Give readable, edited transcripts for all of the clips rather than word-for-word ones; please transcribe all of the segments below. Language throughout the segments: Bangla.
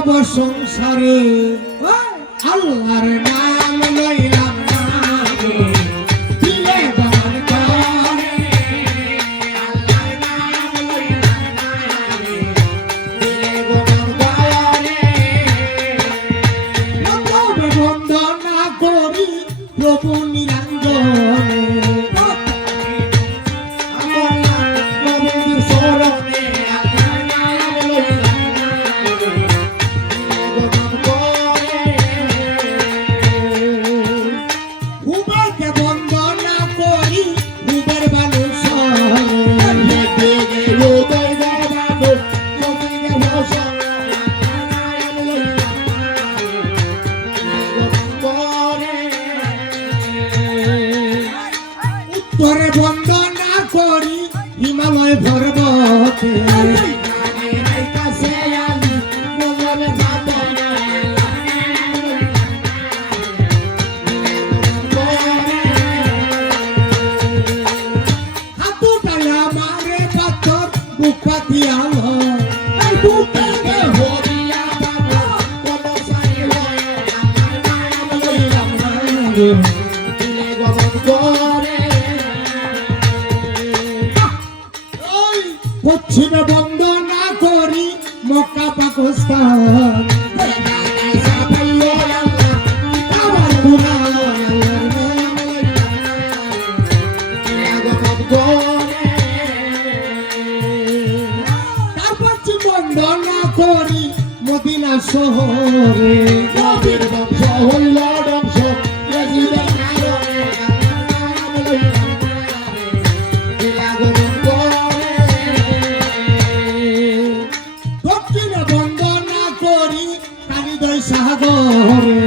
নব সংসারে আল্লাহর নাম লইলাম না দিলে গমন করে আল্লাহর নাম লইলাম না দিলে গমন করে নব বন্দনা করি প্রভু নিরঞ্জনে আমার নাম নবীর শরণে আল্লাহর নাম লইলাম না দিলে গমন করে হুবেরকে বন্দনা করি হুবের বালু শহরে দেখে হুবের বালু নবীর ভাষণে আল্লাহর নাম লইলাম না দিলে গমন করে উত্তরে বন্দনা করি হিমালয় পর্বতে কাছে আমি বলবে সাধনা হাতুটায় আমারে পাথর বুক পাতিয়ালো এই বুকে হরিয়া বাবা কোন সাই হয় আমার নাম লইলাম না দিলে গমন করে পশ্চিমে বন্দনা করি মক্কা পাকিস্তান আমার গুনাহ আল্লাহর নাম লইলাম না দিলে গমন করে তার পশ্চিম বন্দনা করি মদিনা শহরে নবীর বংশ হইল ধ্বংস ইয়াজিদের কারণে আল্লাহর নাম লইলাম না দিলে গমন করে দক্ষিণে বন্দনা করি কালিদয় সাগরে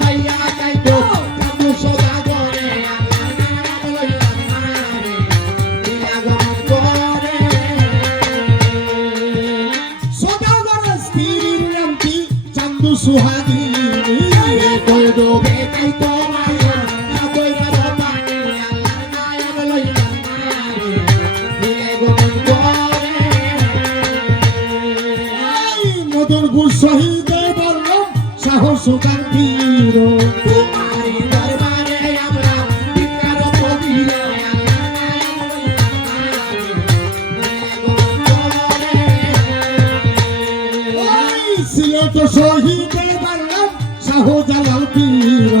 ভাইয়া যাইতো কাবু সদাগরে আল্লাহর নাম লইলাম না দিলে গমন করে সদাগর স্ত্রীর নাম কি চান্দু সুহাগিনী কই ডোবে যাইতো মায়া কইরা রবানি আল্লাহর নাম লইলাম না দিলে গমন করে মদন গুল শহীদে বললাম সাহস কান্তির তোমারি দরবারে আমরা ভিক্ষার ফকির আল্লাহর নাম লইলাম না দিলে গমন করে সিলেট শহীদে বললাম শাহজালাল পীর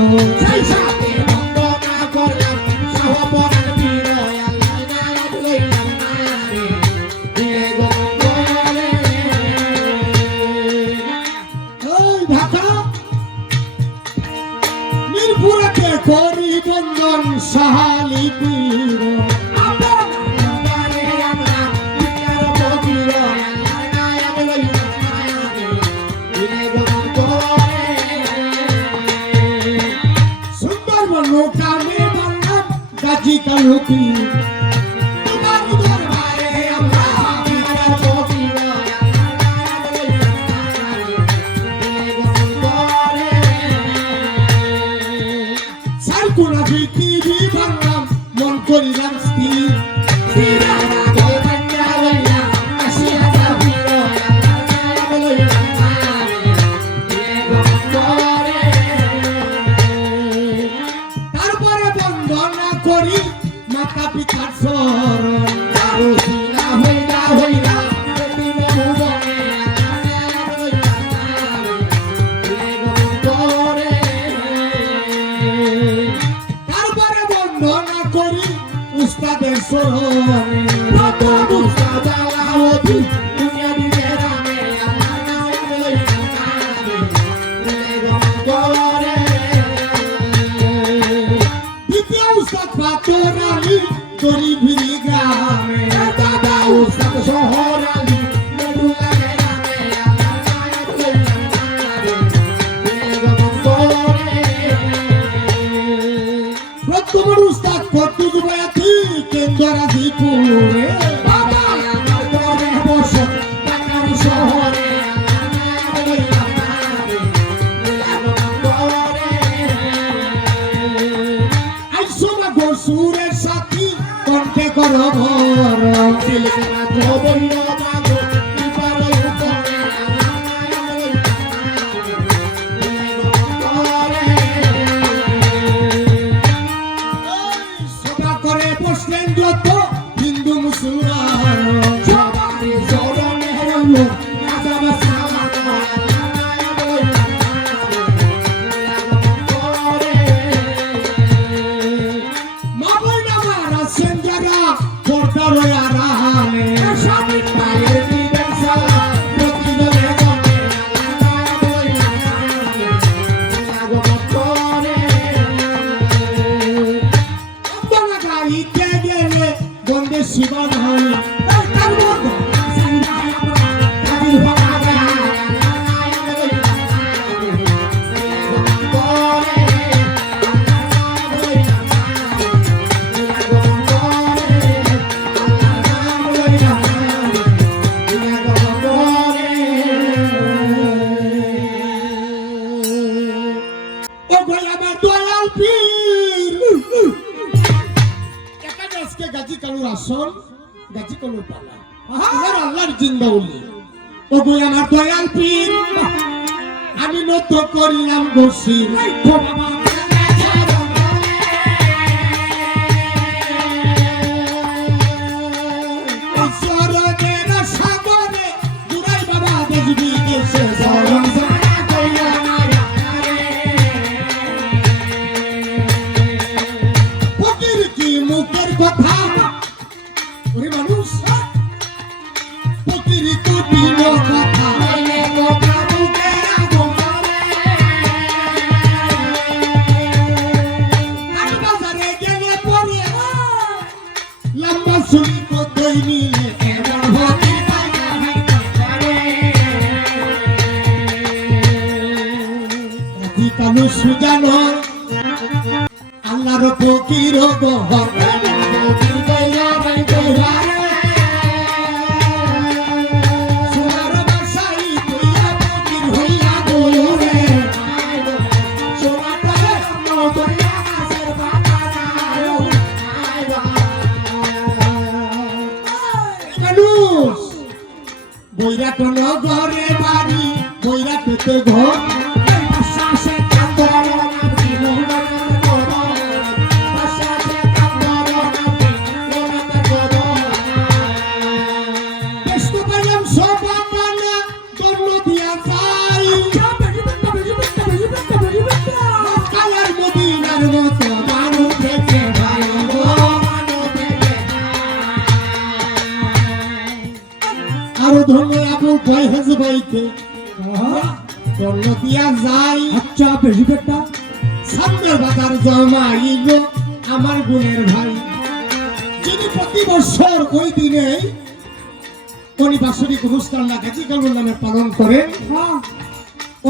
সেই সাথে বন্দনা করলাম শাহপরাণ পীর আল্লাহর নাম লইলাম না দিলে গমন করে ঢাকা মিরপুরেতে করি বন্দন সাহালি পীর আপনার দরবারে আমরা ভিক্ষার ফকির আল্লাহর নাম লইলাম না দিলে গমন করে সুন্দরবন নৌকামে বললাম গাজী কালুকি তোমার দরবারে আমরা ভিক্ষার ফকির আল্লাহর নাম লইলাম না দিলে গমন করে সারকুনা পৃথিবী বললাম মন করিলাম স্থির শ্রীরামা গোবিন্দা লইলাম আসিয়া যাবির আল্লাহর নাম লইলাম না দিলে গমন করে তারপরে বন্দনা করি মাতা পিতার শরণ দারুসিলা হইলা হইলা প্রেমে ভুবনে আল্লাহর নাম লইলাম না দিলে গমন করে তারপরে বন্দনা করি উস্তাদের শরণে প্রথম উস্তাদ আলাউদ্দিন দুনিয়া দিতে রামে আল্লাহর নাম লইলাম না দিলে গমন করে দ্বিতীয় উস্তাদ পাথর আলী গরিবিরি গ্রামে দাদা উস্তাদ শহর আলী মেডুলা গ্রামে আল্লাহর নাম লইলাম না দিলে গমন করে প্রথম উস্তাদ কদ্দুস বয়াতি কেন্দ্রাজিপুরে বাবা আমার ঘরে বসে ঢাকার শহরে আল্লাহর নাম লইলাম না দিলে গমন করে আইসোনা গোসুরের সাথী কণ্ঠে করো ভর দিলে না তো বলল মাগো আমার দয়াল পীর এখানে আজকে গাজী কালুর আসন গাজী কালুর পালা আমার আল্লাহর জিন্দাউলি ও গো আমার দয়াল পীর আমি নত করিলাম বসি সাগরে দুরাই বাবা দেখবি দেশে ফকির কি মুখের কথা ওরে মানুষ ফকির তো দিল কথা আমি বাজারে গেলে পরে লম্বা চুলি কতই মিলে এবার ফকির গাজী কালু সুজানো আল্লাহর ফকির গো সোনার বাসাই তুইয়া ফকির হইয়া গো রে মানুষ বৈরাট নগরে বাড়ি বৈরাটেতে ঘর আরো ধন্য আবু বয়স বাইকে ধন্য দিয়া যাই আচ্ছা বেশি বেটা সামনের বাজার জমাইল আমার গুণের ভাই যিনি প্রতি বছর ওই দিনে উনি বাৎসরিক অনুষ্ঠান গাজী কালুর নামে পালন করেন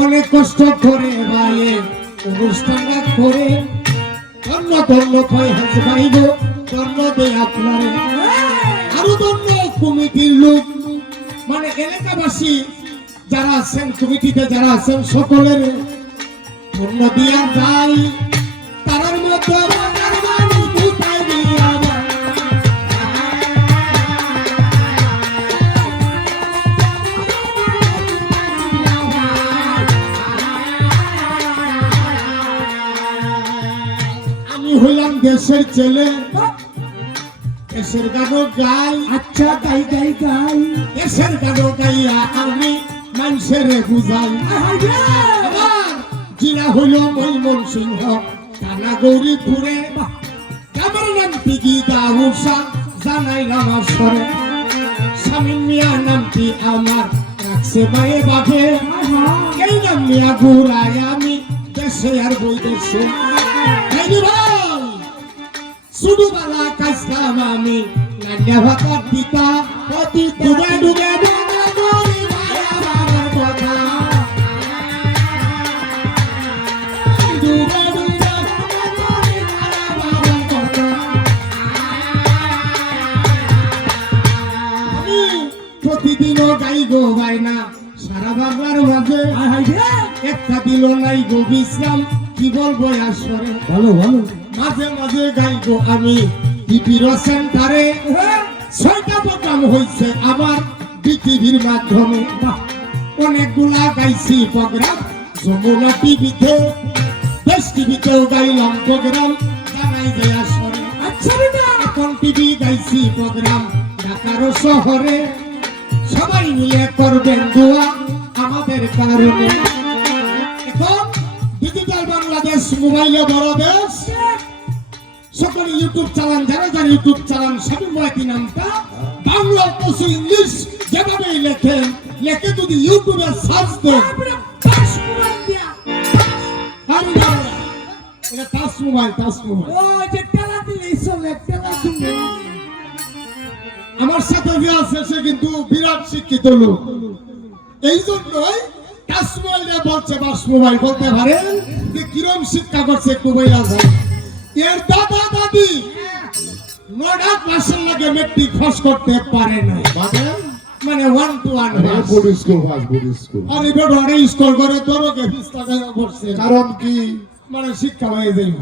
অনেক কষ্ট করে ভাই অনুষ্ঠানটা করে ধন্য ধন্য বয়স বাইব ধন্য দেয় আপনারে আরো ধন্য কমিটির লোক মানে এলাকাবাসী যারা আছেন কমিটিতে যারা আছেন সকলের ধন্য দিয়া যাই তার মতো আমি হইলাম দেশের ছেলে দেশের গানও গাই আচ্ছা গাই গাই গাই দেশের গানও গাইয়া আমি মানুষের বুঝাই আমার জেলা হইল ময়মনসিংহ থানা গৌরীপুরে আমার নাম টিকি দাউসা জানাই আমার সরে স্বামী মিয়া নামটি আমার রাখছে মায়ে বাপে এই নাম মিয়া ঘুরাই আমি দেশে আর বই দেশে শুধু বালা কাজলাম আমি নান্যা ভাতার পিতা অতি ডুবে ডুবে কথা আমি প্রতিদিনও গাই গো বাইনা সারা বাংলার মাঝে একটা দিল নাই গো বিশ্রাম কি বলবো আসরে ভালো ভালো মাঝে মাঝে গাইবো আমি টিভির সেন্টারে 6টা প্রোগ্রাম হয়েছে আমার বিটিভির মাধ্যমে অনেকগুলা গাইছি প্রোগ্রাম যমুনা টিভিতে দেশ টিভিতেও গাইলাম প্রোগ্রাম জানাই যে আসরে আচ্ছা এখন টিভি গাইছি প্রোগ্রাম ঢাকার শহরে সবাই মিলে করবেন দোয়া আমাদের কারণে এখন ডিজিটাল বাংলাদেশ মোবাইলে বড় দেশ সকলে ইউটিউব চালান যারা যারা ইউটিউব চালান সবই ময়তি নামটা বাংলা কিছু ইংলিশ যেভাবে লেখেন লেখে যদি ইউটিউবে সার্চ দেন এটা টাচ মোবাইল ও যে টেলা দিলেই চলে টেলা দিলে আমার সাথে যে আছে সে কিন্তু বিরাট শিক্ষিত লোক এই জন্যই টাচ মোবাইল বলছে বাস মোবাইল বলতে পারেন যে কিরম শিক্ষা করছে একটু বইলা যায় এর দাদা দাদি 9টা ক্লাসের লাগে মেট্রিক পাস করতে পারে নাই মানে 1 to 1 board school pass board school আর এই বড় স্কুল করে তোরকে 20 টাকা পড়ছে কারণ কি মানে শিক্ষা হয়ে যাইব,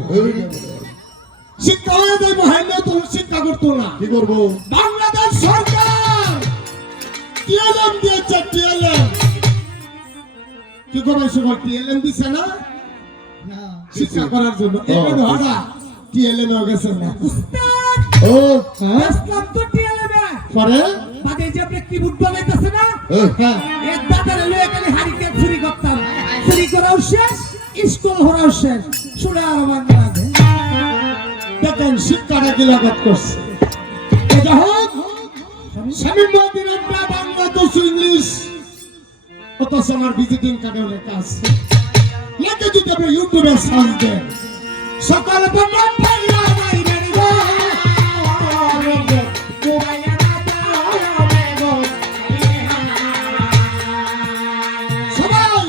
শিক্ষা হয়ে যাইব। হ্যাঁ তো শিক্ষা করতো না, কি করবো? বাংলাদেশ সরকার টিএলএম দিয়েছে, টিএলএম। কি করবে সকল টিএলএম দিছে না শিক্ষা করার জন্য। এবার হঠাৎ টিএলএম হয়ে গেছে না ও ইসলাম তো টিএলএম এ পরে বাদে যে আপনি কি বুট বানাইতেছে না হ্যাঁ এক দাদারে লয়ে গেলে হারিকেন চুরি করতাম, চুরি করাও শেষ, স্কুল হরাও শেষ। শুনে আর বাংলা দেখেন শিক্ষাটা কি লাগাত করছে। এটা হোক স্বামী মদিনার বাংলাদেশ ইংলিশ, অথচ আমার ভিজিটিং কার্ডে লেখা আছে। লেখে যদি আপনি ইউটিউবে সার্চ দেন, সকাল বেলা পাইয়া বাইরের গো সবাই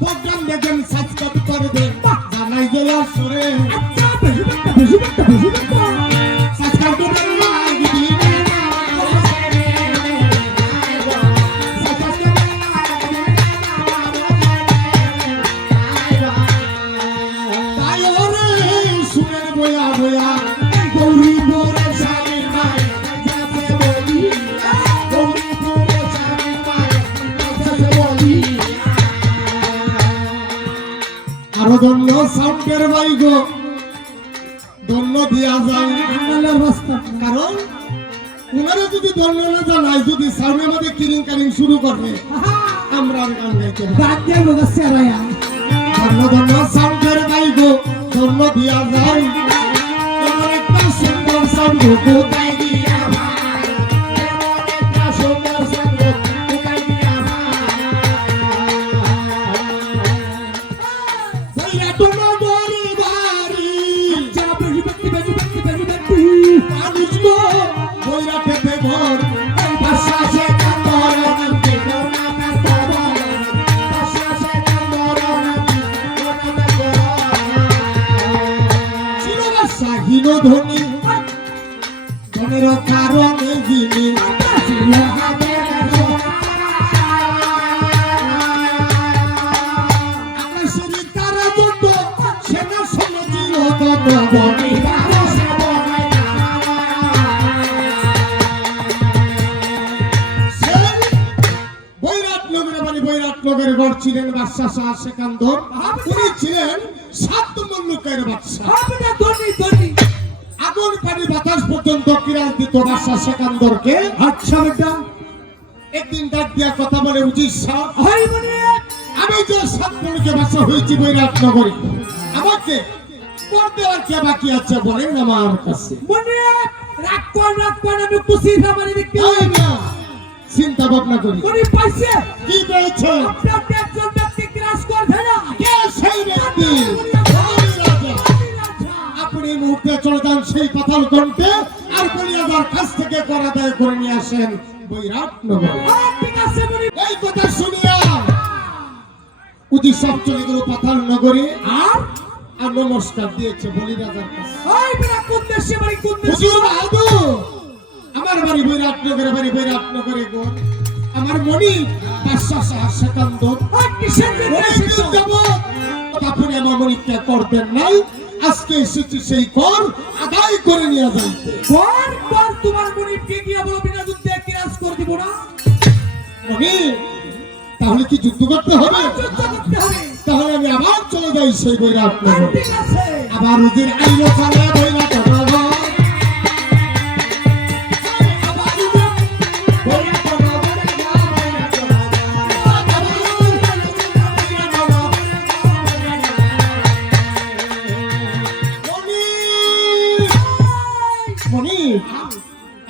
প্রোগ্রাম দেখেন, সাবস্ক্রাইব করে দেন, জানাই দিলা সুরে আচ্ছা বেশি সাবস্ক্রাইব করবেন লাইক দিবেন তাই ওরে সুরের বয়া বয়া গৌরী মোরে স্বামী মাই যাতে বলি, গৌরী মোরে স্বামী মাই যাতে বলি। আরো ধন্য সাউন্ডের বাইগো ধন্য দিয়া যায় বাংলার বাস্তব কারণ ওনারা যদি ধন্য না জানায়, যদি সাউন্ডের মধ্যে কিরিং কারিং শুরু করবে, আমরা আর গান গাইতে পারবো না। বাদ্যের লোক সেরায়া ধন্য ধন্য সাউন্ডের বাইগো ধন্য দিয়া যায়। এমন একটা সুন্দর সাউন্ড কোথায় দিয়া ভাই, এমন একটা সুন্দর সাউন্ড কোথায় দিয়া ভাই। বইরা তো নগরী বাড়ি আচ্ছা বেশি মানুষ গো বইরা খেতে ঘর, এই ভাষা সে কাতর নামতে করোনা কাতর, ভাষা সে কাতর নামতে করোনা করোনা। শাহীন ধনী ধনের কারণে যিনি ছিল হাতের আকাশের তারা যত সেনা সমছিল তত বনে বৈরাটনগরের গড় ছিলেন বাদশাহ শাহ সেকান্দর। উনি ছিলেন 7 মুলুকের বাদশাহ। হবে না ধনী আগুন পানি বাতাস পর্যন্ত কিরাল দিত বাদশাহ সেকান্দরকে। আচ্ছা বেটা একদিন ডাক দিয়া কথা বলে, উজির শাহ, হয় মনে আমি যে 7 মুলুকে বাদশা হয়েছি বৈরাটনগরে, আমাকে কর দেওয়ার কে বাকি আছে বলেন আমার কাছে। মনে রাগ কর আমি খুশি আমারে দেখতে এই না, চিন্তা ভাবনা করি মনে পাইছে কি পেয়েছে। আপনার একজন ব্যক্তি ক্রাশ করবে না কে সেই ব্যক্তি? আপনি এই মুহূর্তে চলে যান সেই পাতাল কণ্ঠে, আর বলিয়াদার কাছ থেকে কর আদায় করে নিয়ে আসেন বৈরাটনগরে। ঠিক আছে মনে এই কথা শুনিয়া উদিত সব চলে গেল পাতাল নগরে, আর আর নমস্কার দিয়েছে বলিরাজার কাছে। ওই বেটা কোন দেশে বাড়ি কোন দেশে হুজুর বাহাদুর, আমার বাড়ি বৈরাটনগরে, বাড়ি বৈরাটনগরে গো। আমার মনি বাদশাহ শাহ সেকান্দর ওই কিসের জন্য অনেকদিন এসেছো? যাবৎ আপনি আমার মনিকে করবেন নাই, আজকে এসেছি সেই কর আদায় করে নিয়ে যাইতে। কর তোমার মনিবকে গিয়া বলো বিনা যুদ্ধে ক্রাশ করে দিব না, মনি তাহলে কি যুদ্ধ করতে হবে? যুদ্ধ করতে হবে। তাহলে আমি আবার চলে যাই সেই বৈরাটনগর। ঠিক আছে আবার উজির আইলো চলে বৈরাটনগর।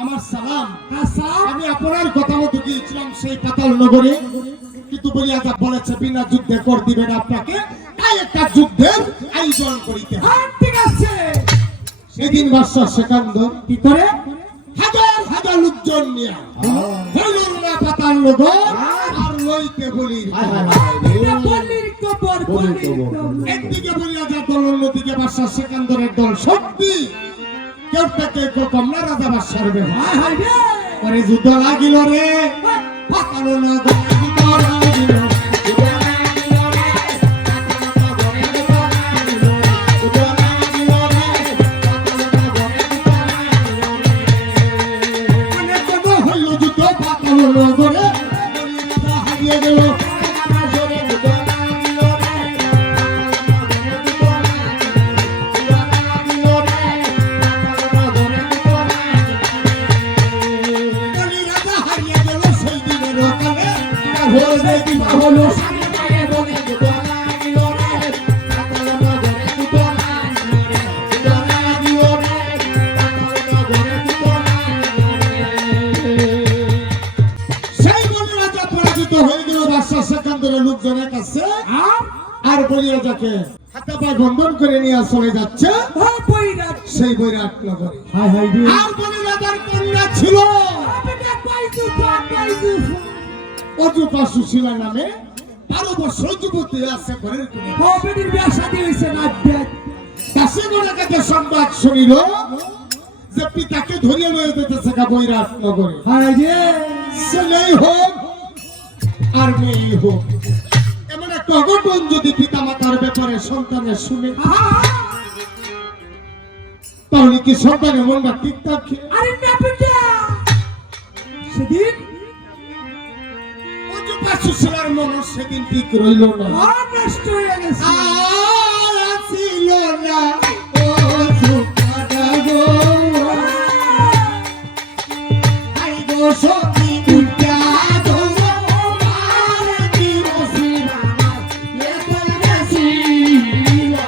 আমার সালাম। আমি আপনার কথা মতো গিয়েছিলাম সেই পাতাল নগরে, কিন্তু বলিয়াদা বলেছে বিনা যুদ্ধে কর দিবেন আপনাকে, তাই একটা যুদ্ধের আয়োজন করিতে হয়। ঠিক আছে সেদিন বাদশাহ সেকান্দর কি করে হাজার হাজার লোকজন নিয়ে হইল না পাতাল নগর, আর লইতে বলি এটা বলির কবর বলির কবর একদিকে বলিয়াদা দল, অন্যদিকে বাদশাহ সেকান্দরের দল। সত্যি কেউ থেকে কম না, রাজা বাদশার ব্যবহার। হায় হায় রে পরে যুদ্ধ লাগিল রে, পাতাল নগর যুদ্ধ লাগিল, যুদ্ধ লাগিল রে, পাতাল নগরে যুদ্ধ লাগিল। আমার বলিরাজাকে হাতে পায়ে বন্ধন করে নিয়ে চলে যাচ্ছে ও বৈরাট সেই বৈরাট নগরে। হাই হাই রে আর বলিরাজার কন্যা ছিল বেটা পাইতু পাইতু অযুপা সুশীলা নামে 12 বছর যুবতী আছে ঘরের কোণে। ও বেটির বিয়া শাদী হইছে না দেখ দাসীগণের কাছে সংবাদ শুনিল যে পিতাকে ধরিয়ে লয়ে যেতেছে বৈরাট নগরে। হাই রে ছেলেই হোক আর মেয়েই হোক, এমন একটা অঘটন যদি পিতা মাতার ব্যাপারে সন্তানের শুনে তাহলে কি সন্তানের মনটা ঠিক থাকে? আরে না বেটা সেদিন অযুপা সুশীলার মন সেদিন ঠিক রইল না। নষ্ট হয়ে গেছে আর ছিল না অযুপা গো, আই গো সখী উঠা ধরো আমার কি রসিলা লেখা রসিলা।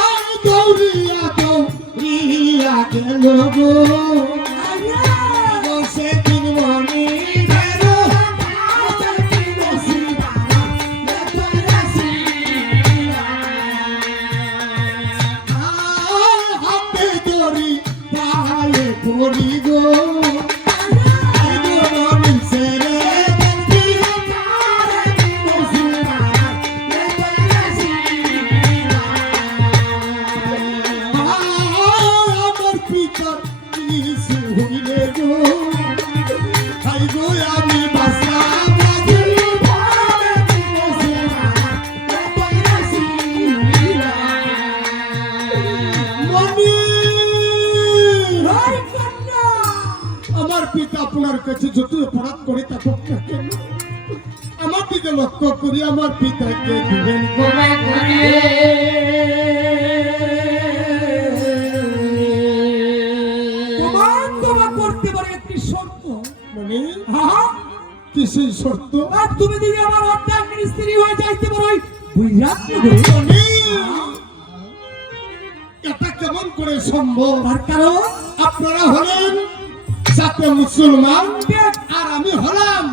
আর দৌড়িয়া দৌড়িয়া গেল গো, গো সেদিন মনে বেরো আমার কি রসিলা লেখা রসিলা। আর হাতে ধরি পায়ে পড়ি গো, আই গো মনে ছেড়ে দেখি আমার কি রসিলা লেখা রসিলা। আমার পিতার কিছু হইলে গো, আই গো আমি বাঁচলাম না দিলি ভাবে কি রসিলা লেখা রসিলা। মনি ওই কন্যা আমার পিতা আপনার কাছে যত অপরাধ করে তা হোক না কেন, আমার দিকে লক্ষ্য করি আমার পিতাকে দিবেন ক্ষমা করে। তোমার করতে পারে একটি শর্ত মানে হ্যাঁ কিসের শর্ত? আর তুমি যদি আমার অর্ধাঙ্গ স্ত্রী হয়ে যাইতে পারো বৈরাট নগরে মানে এটা কেমন করে সম্ভব? তার কারণ আপনারা হলেন জাতে মুসলমান দেখ, আর আমি হলাম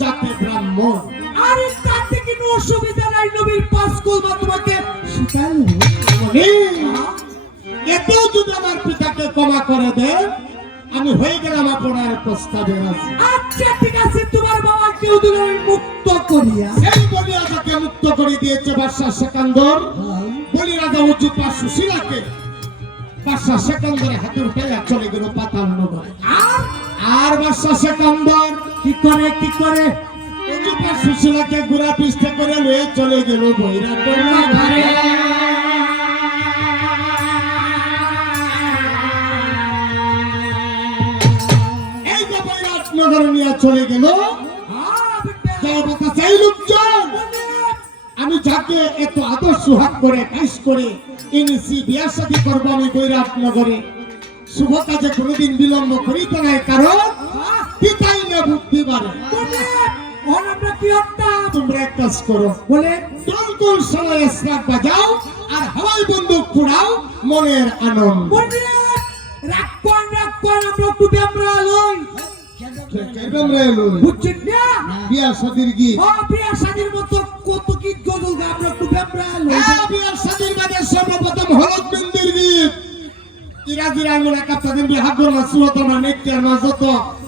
জাতে ব্রাহ্মণ। আরে তাতে কোনো অসুবিধা নাই নবীর পাঁচ কলমা তোমাকে শিখালো মানে এতেও যদি আমার পিতাকে ক্ষমা করে দেন আমি হয়ে গেলাম আপনার প্রস্তাবে রাজি। আচ্ছা ঠিক আছে তোমার বাবাকে ওদের মুক্ত করিয়া সেই বলিরাজাকে মুক্ত করে দিয়েছে বাদশাহ সেকান্দর। বলিরাজা অযুপা সুশীলাকে বাদশাহ সেকান্দরের হাতে উঠাইয়া চলে গেল পাতাল নগরে। আর আর বাদশাহ সেকান্দর কি করে অযুপা সুশীলাকে ঘোড়া পিষ্টে করে লয়ে চলে গেল বৈরাট নগরে। এই যে বৈরাট নগরে নিয়ে চলে গেল, যাও কথা চাই লোকজন আমি যাকে এত আদর সুহাগ করে কাজ করে এনেছি বিয়ার সাথে করবো আমি বৈরাট নগরে, শুভ কাজে কোনোদিন বিলম্ব করিতে নাই, কারণ পিতাই না বুদ্ধি বাড়ে। আমরা কি করতাম তোমরা এক কাজ করো, বলে টলকল সময় স্নাক বাজাও আর হাওয়াই বন্দুক ফুড়াও মনের আনন্দ। বলে রাগ কর আমরা একটু ব্যামরা লই বুঝছেন না বিয়া সাদির গীত, ও বিয়া শাদীর মতো কত কি গজল গা আমরা একটু ব্যামরা লই বিয়া সাদির বাদে সর্বপ্রথম হলদ বিন্দির গীত। ইরাজির আঙুল কাপ্তাদের বিহাগর মাসুলত মানিকের মাজত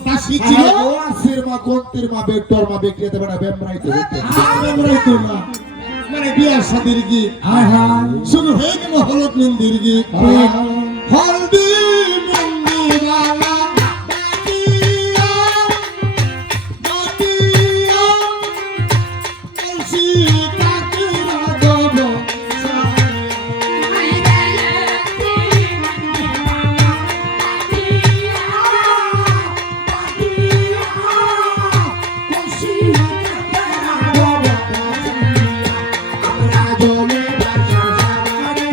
দাসী ছিল আসির মা কোন্তির মা বেক্টর মা বিক্রেতে বড় বেমরাইতে হইতে বেমরাইতো না। মানে বিয়া সাদির গীত শুরু হয়ে গেল হলদ বিন্দির গীত। হলদি বিন্দিওয়ালা বাদিয়া বাদিয়া কলসি কাকিরা গব জলে বাসা সারে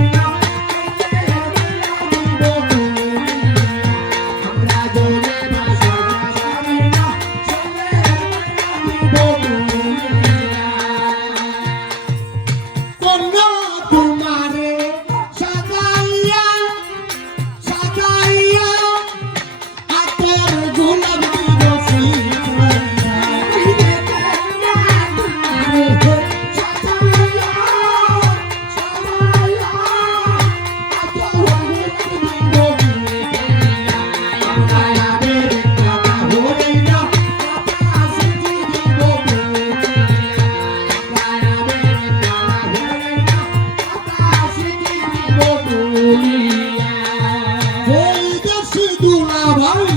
বদলিয়া ওই দেশি দুলা ভাই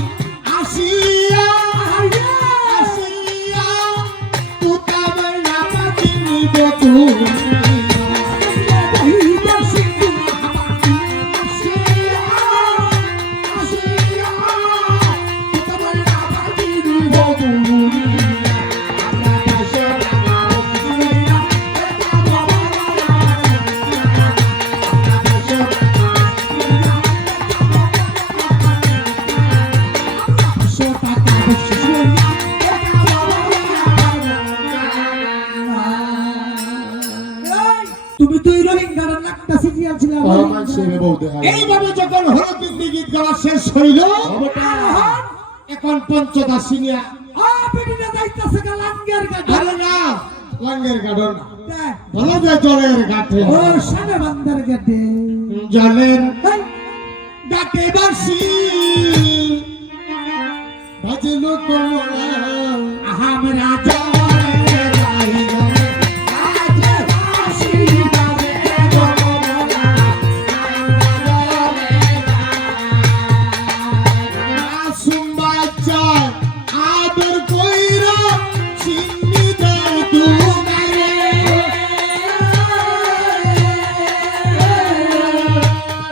আসিয়া আসিয়া তুতা বইলা পাতি নিব তুমি তো এই রোহিঙ্গার নাকটা সিরিয়াল ছিল রহমান শেরে বউ দেখা এইভাবে যখন হরপিন্দি গীত গাওয়া শেষ হইল এখন পঞ্চদাসী নিয়া পেটিটা যাইতাছে লাঙ্গের গাড়ি আরে না লাঙ্গের গাড়ন ভালো যায় জলের ঘাটে ও সানে বান্দার গাড়ি জলের ঘাটে বাসি বাজল কমলা আমরা জলে যাইল আজে বাসি বাজে কমলা আমরা জলে মাসুম বাচ্চা আদর কইরা চিন্নি দেয় দুগারে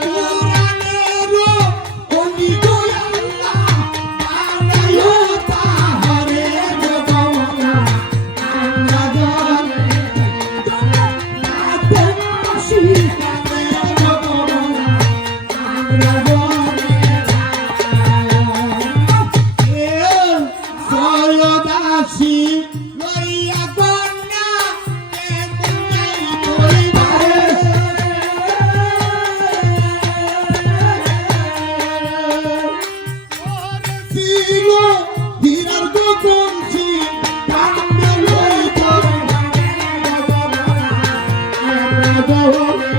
পুরানেরও অলি গো আল্লাহ বানাইও তাহারে জগমনা আমরা জলে রাতে বাসি বাজে জগমনা আমরা জলে সয়দাসী লইয়া কন্যা কেমন যাই কইবারে ছিল হীরার গোপনছি কান্দে লই তোরে আমরা বলে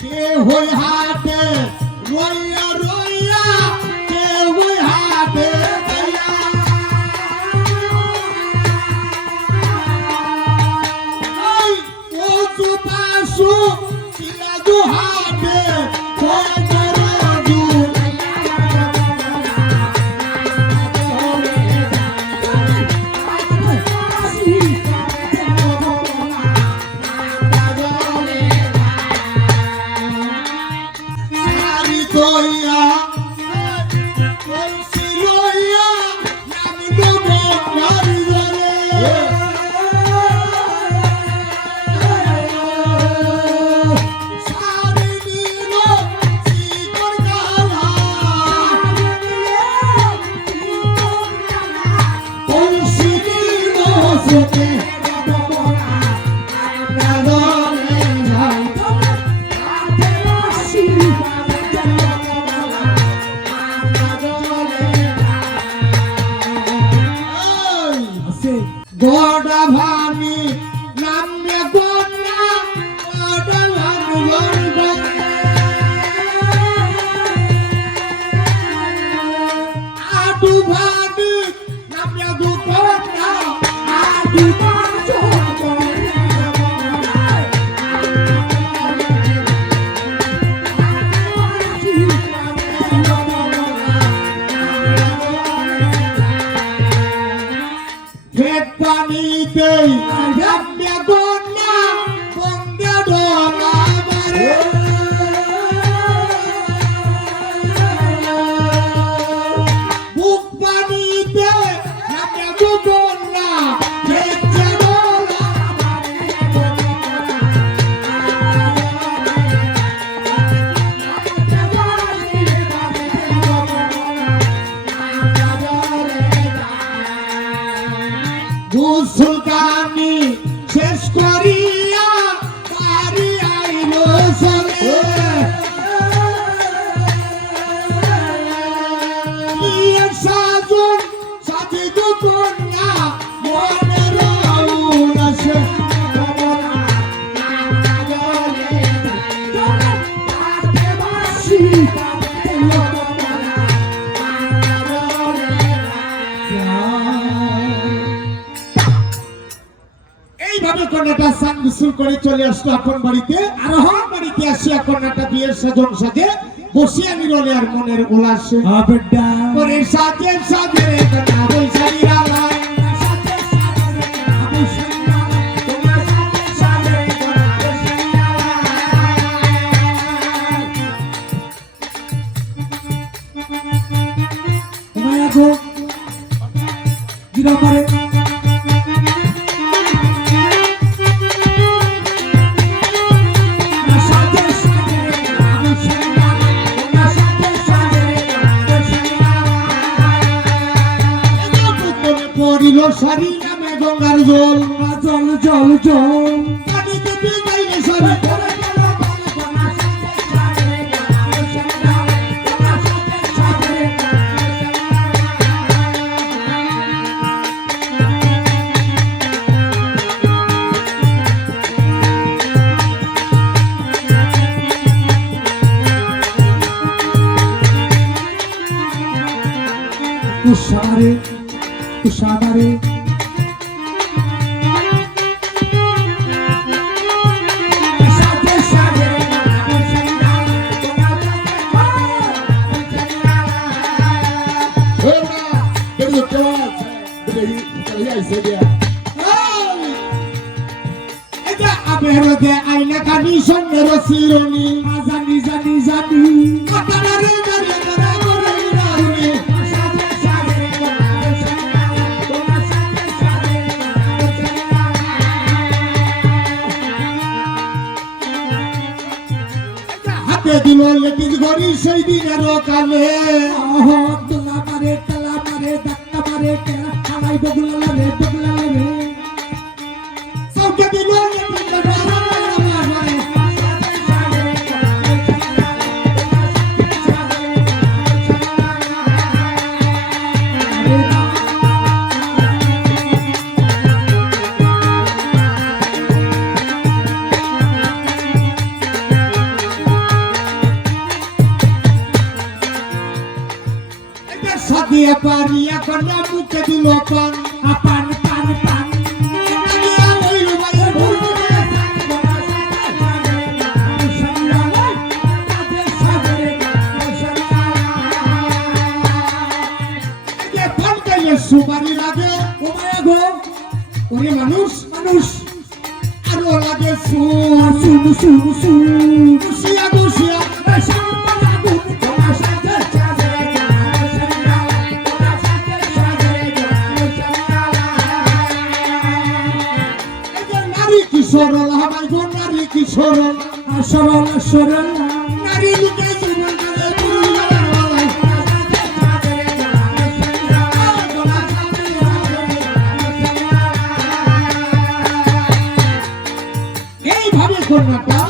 কে হই হাতে রইয়া রইয়া কে হই হাতে দয়া ওই ও সুপাসু চিলা দু হাতে কয় করে দু সারি দইয়া কলসি লইয়া নামিল গঙ্গার জলে সারি নিল শিকর গালা কলসি নিল সোতে আমরা দলে যাই গড়া ভানি নামে গড়া গড়া ভানি গড়া আদু ভানি নামে গু গড়া আদু পাঁচো পানিতে নামে গড়া বন্দে ডলা মারে বুক পানিতে নামে গু গড়া যেতে ডলা সুলতানি শেষ করিয়া বাড়ি আইল চলে সাজন সাজিদ কন্যা মনের উল্লাসে কন্যাটা সান গোসল করে চলে আসলো আপন বাড়িতে। আর হন বাড়িতে আসি কন্যাটা বিয়ের সাজন সাজে বসিয়া নিরলে আর মনের উল্লাসে বেটা করে সাজে সাজে রে কন্যা বৈশালী রালাই সাজে সাজে রে কন্যা বৈশালী রালাই তোমার সাজে সাজে রে কন্যা বৈশালী রালাই মায়া গো গিরা পারে পড়িল সারি নামে গঙ্গার জল জল জল জল পানিতে ভিজাইলে সারি পড়ে গেল বল কোনা সাথে সাথে কোনা সাথে সাথে তুষারে তুষারে সাথে সাথে কোনা Pero que va, pero ya se vea. এটা আবেরতে আইনা কানি সন্নের শিরনি জানি জানি জানি কাটারে গারে গারে করে রাউনি সাথে সাথে কোনা সাথে সাথে হাতে দিল লেটিস গরি সেই দিনের কালে ওহ তোলা মারে তলা মারে ডাক্কা মারে তেরা হালাই বগুলা রে বগুলা রে সবকে দিল লেটিস গরি সাদিয়া পারিয়া কন্যা মুখে দিল পান পান পান পান দিয়া হইল বাইরে ঘুরবে পান খাইলে সুপারি লাগে ও মায়া গো ওরে মানুষ মানুষ আরো লাগে সুর শুনু শুনু শুনু গুছিয়া গুছিয়া তোমার সাথে সাথে নারী কি সরল হামাই গো নারী কি সরল সরল সরল নারী লুকে জীবন করে পুরুষ এইভাবে কন্যাটা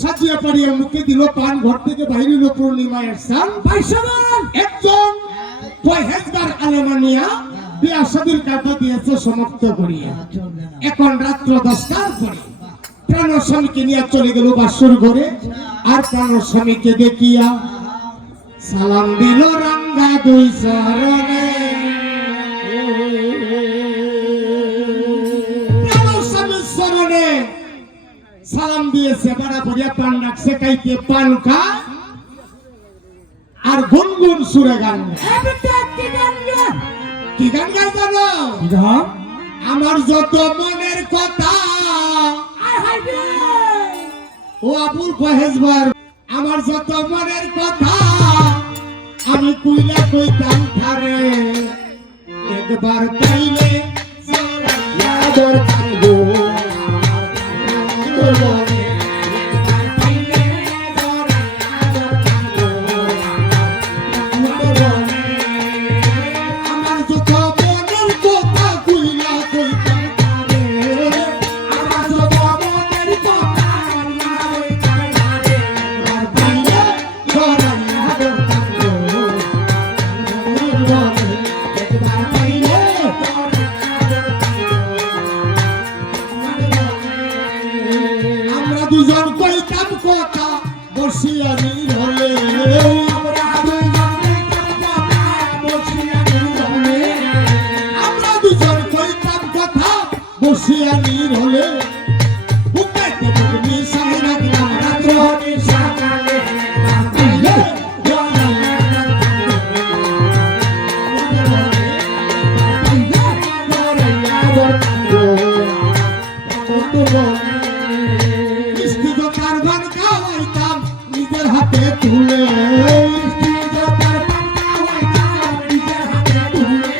সাজিয়া পাড়িয়া মুখে দিল পান ঘর থেকে বাইরে পূর্ণিমায়ের সান ভাইসমান একজন পয়হেজগার আলেমানিয়া বিয়া শাদীর কাটা দিয়েছে সমাপ্ত করিয়া এখন রাত্র 10টার পরে প্রাণ স্বামীকে নিয়ে চলে গেল বাসর ঘরে আর প্রাণ স্বামীকে দেখিয়া সালাম দিল রাঙ্গা দুই চরণে প্রাণ স্বামীর চরণে সালাম দিয়েছে বাড়া পড়িয়া পান ডাকছে খাইতে পান খা আর গুনগুন সুরে গান গায়। কি গান গায় জানো? আমার যত মনের কথা ও আবুল ফহেজবার আমার যত মনের কথা আমি কুইলা কইতাম থারে একবার পাইলে ইয়াদর কাঙ্গো আমার যত মনের কথা কুইলা কইতাম থারে আমার যত মনের কথা জানির হলে বুকেতে বুক মিশাই রাখলাম রাত্র নিশাকালে পাইলে মিষ্টি জোতার গান গাওয়াইতাম নিজের হাতে তুলে মিষ্টি জোতার গান গাওয়াইতাম নিজের হাতে তুলে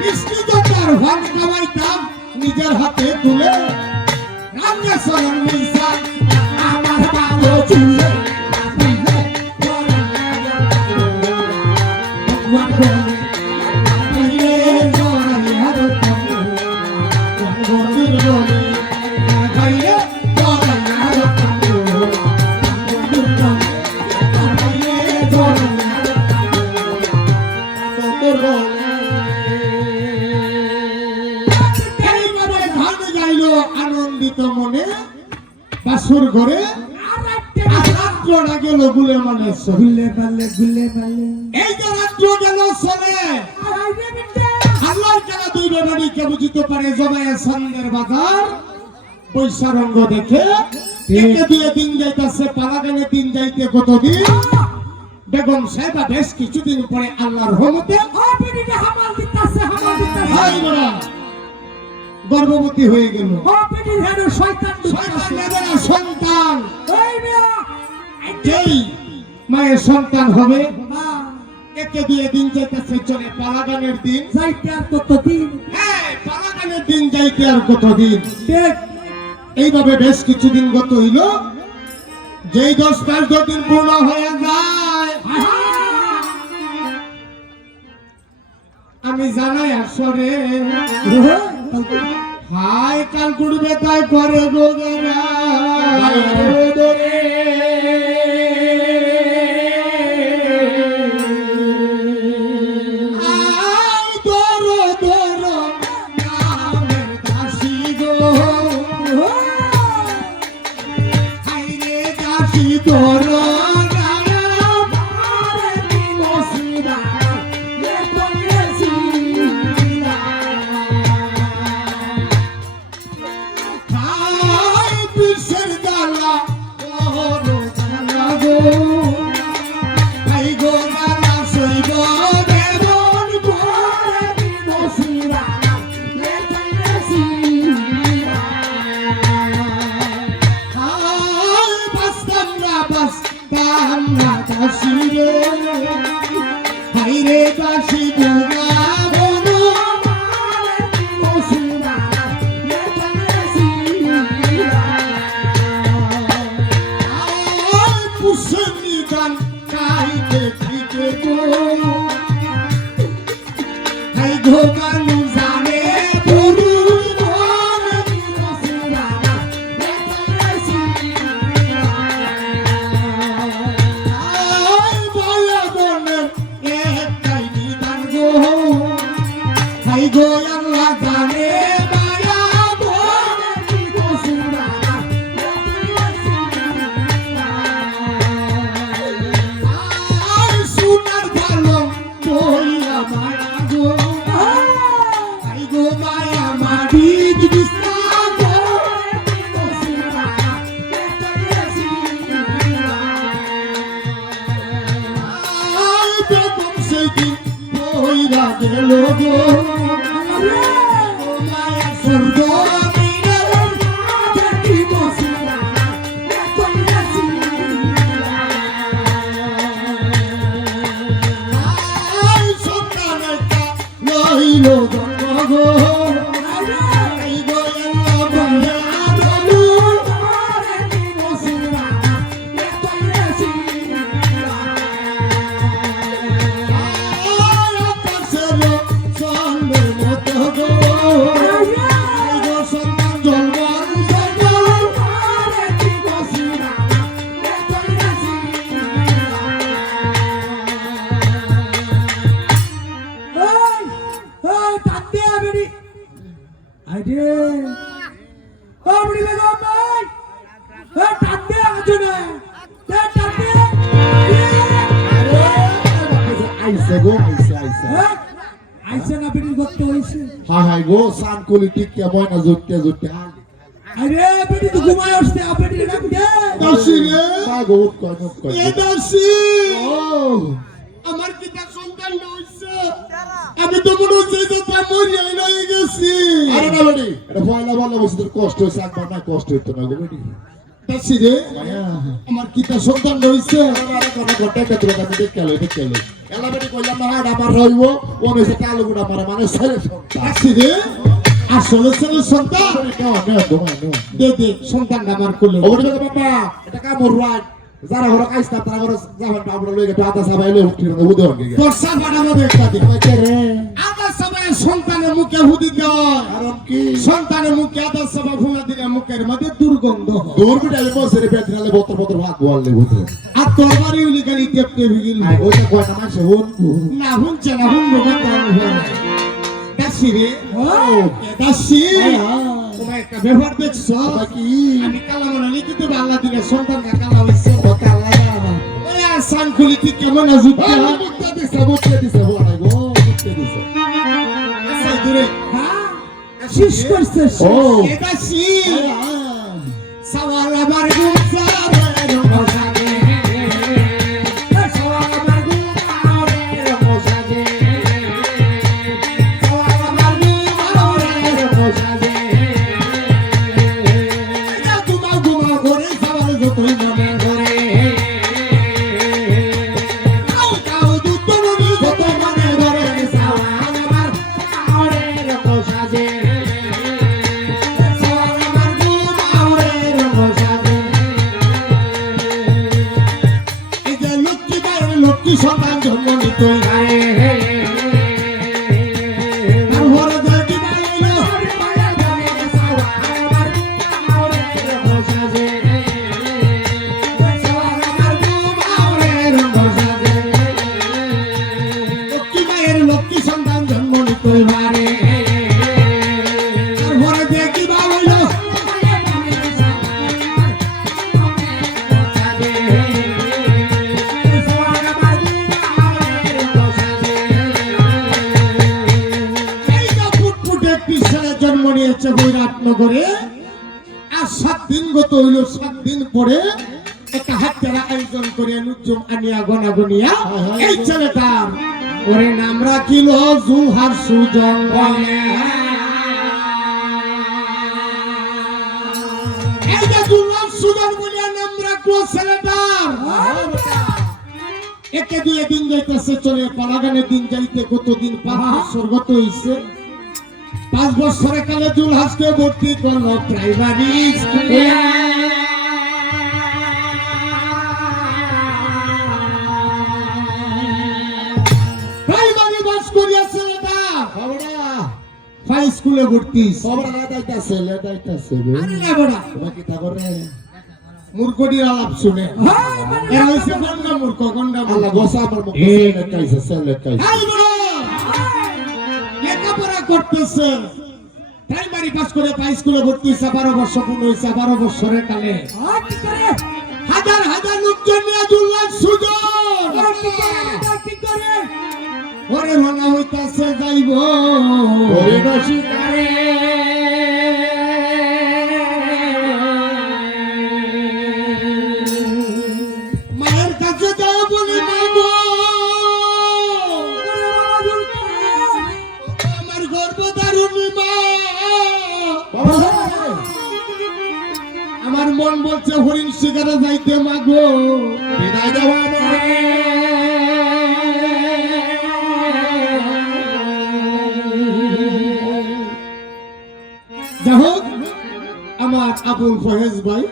মিষ্টি জোতার গান গাওয়াইতাম নিজের হাতে তুলে রামনে সরণ মিশা আমার ভালো চুলে আনন্দিত মনে বাসুর ঘরে রাত্রটা গেল গুলে মানে গুলে মারলে এই যে রাত্র গেল চলে আল্লাহর খেলা দুই বেমানিকে বুঝিতে পারে জমায়ে সন্দের বাজার পয়সা রঙ্গ দেখে একে দিয়ে দিন যাইতেছে পালাগানে দিন যাইতে কতদিন বেগম সাহেবা বেশ কিছুদিন পরে আল্লাহর রহমতে হাই বড়া গর্ভবতী হয়ে গেল সন্তান যেই মায়ের সন্তান হবে একে দিয়ে দিন যাইতেছে চলে পালাগানের দিন যাইতে আর কতদিন হ্যাঁ পালাগানের দিন যাইতে আর কতদিন এইভাবে বেশ কিছুদিন গত হইল যেই 10-15 দিন পূর্ণ হয়ে যায় আমি জানাই আসরে হাই কাল কুড়বে তাই করে গোগেরা হাই হাই গো সানকুলি টিকিয়া ময়না জুটতে জুটতে আরে বেটি তো ঘুমায় আসছে আপনি ডাক দে দাসী রে তা গো উঠ কই এ দাসী ও আমার কি তা সন্তান হইছে আমি তো মনে হচ্ছে যে তা মরিয়াই নাই গেছি আরে না বেটি এটা পয়লা বলে বসে তোর কষ্ট হইছে একবার না কষ্ট হইতো না গো বেটি দাসী রে মায়া আমার কি তা সন্তান হইছে আরে কোন ঘটে কত আমি দেখে এলো এলা বেটি কইলাম না হাড় আমার রইবো ও মেসে কালো গুড়া মারা মানে ছেলে সন্তান দাসী রে আসলে ছেলে সন্তান দে দে সন্তানটা আমার কোলে ওরে বাবা এটা কামড় রাত যারা ঘর কাইস্তা তারা ঘর যাবেন বাবুরা লই গেছে আদা সাবাইলে উঠি না উদে হন গিয়ে তোর সাবাটা মধ্যে একটা দে কে রে আদা সবাই সন্তানের মুখে হুদি দেয় কারণ কি সন্তানের মুখে আদা সবা ফুলা দিলে মুখের মধ্যে দুর্গন্ধ হয়। দূর বিটালে বসে বেদরালে বতর বতর ভাত বললে বুঝে আর তোর বাড়ি উলি গালি টেপতে ভিগিল ওইটা কয়টা মাসে হন না হুনছে না হুন কথা দাসী রে ও দাসী তোমার একটা ব্যবহার দেখছো কি আমি কালা মনে লিখিতে আল্লাহ দিলে সন্তান কালা হইছে ওই আসান খুলি ঠিক কেমন আজুতে মুক্তি দিছে বড় গো মুক্তি দিছে আচ্ছা দূরে হ্যাঁ শেষ করছে ও এ দাসী সওয়াল আমার গুমসা রে রোসাগে সওয়াল আমার গুমসা রে রোসাগে সওয়াল আমার গুমসা রে রোসাগে এটা ঘুমা করে সওয়াল যতই মনে করে কাউ দুটো নবী যত মনে করে সওয়াল আমার রে রোসাগে সওয়াল আমার গুমসা রে রোসাগে এই যে লক্ষ্মী বাইরে লক্ষ্মী সন্তান জন্ম নিতে হয় তারপরে দেখি বাইরে লক্ষ্মী মায়ের লক্ষ্মী সন্তান জন্ম নিতে পারে তারপরে দেখি বাইরে জন্ম নিয়েছে বৈরাটনগরে আর 7 দিন গত হইল 7 দিন পরে একটা হাতের আয়োজন করে নুজুম আনিয়া গনাগনিয়া এই ছেলেটার ওরে নাম রাখিল জুলহার সুজন বলে এই যে জুলহার সুজন বলিয়া নাম রাখলো ছেলেটার একে দিয়ে দিন যাইতেছে চলে পালাগানের দিন যাইতে কতদিন 5 বছর গত হইছে 5 বছরে কালে জুলহাসকে ভর্তি করলো প্রাইমারি স্কুলে প্রাইমারি বাস করিয়াছে এটা খবরা হাই স্কুলে ভর্তি খবরা দাইতাছে আরে না বড়া বাকি তা করে মূর্খটির আলাপ শুনে এরা হইছে গন্ডা মূর্খ গন্ডা আল্লাহ মূর্খ গোসা আমার মুখে লেখাইছে সে লেখাইছে হাই বড়া লেখাপড়া করতেছে প্রাইমারি পাস করে হাই স্কুলে ভর্তি হইছে 12 বছর পূর্ণ হইছে 12 বছরের কালে কি করে হাজার হাজার লোকজন নিয়ে জুলহাস সুজন কি করে ওরে মনে হইতাছে যাইব ওরে নসিকারে মায়ের কাছে যাও বলে মাগো আমার গর্ভধারণী মা আমার মন বলছে হরিণ শিকারে যাইতে মাগো বিদায় দেওয়া আমারে যাই হোক আমার আবুল ফয়েজ ভাই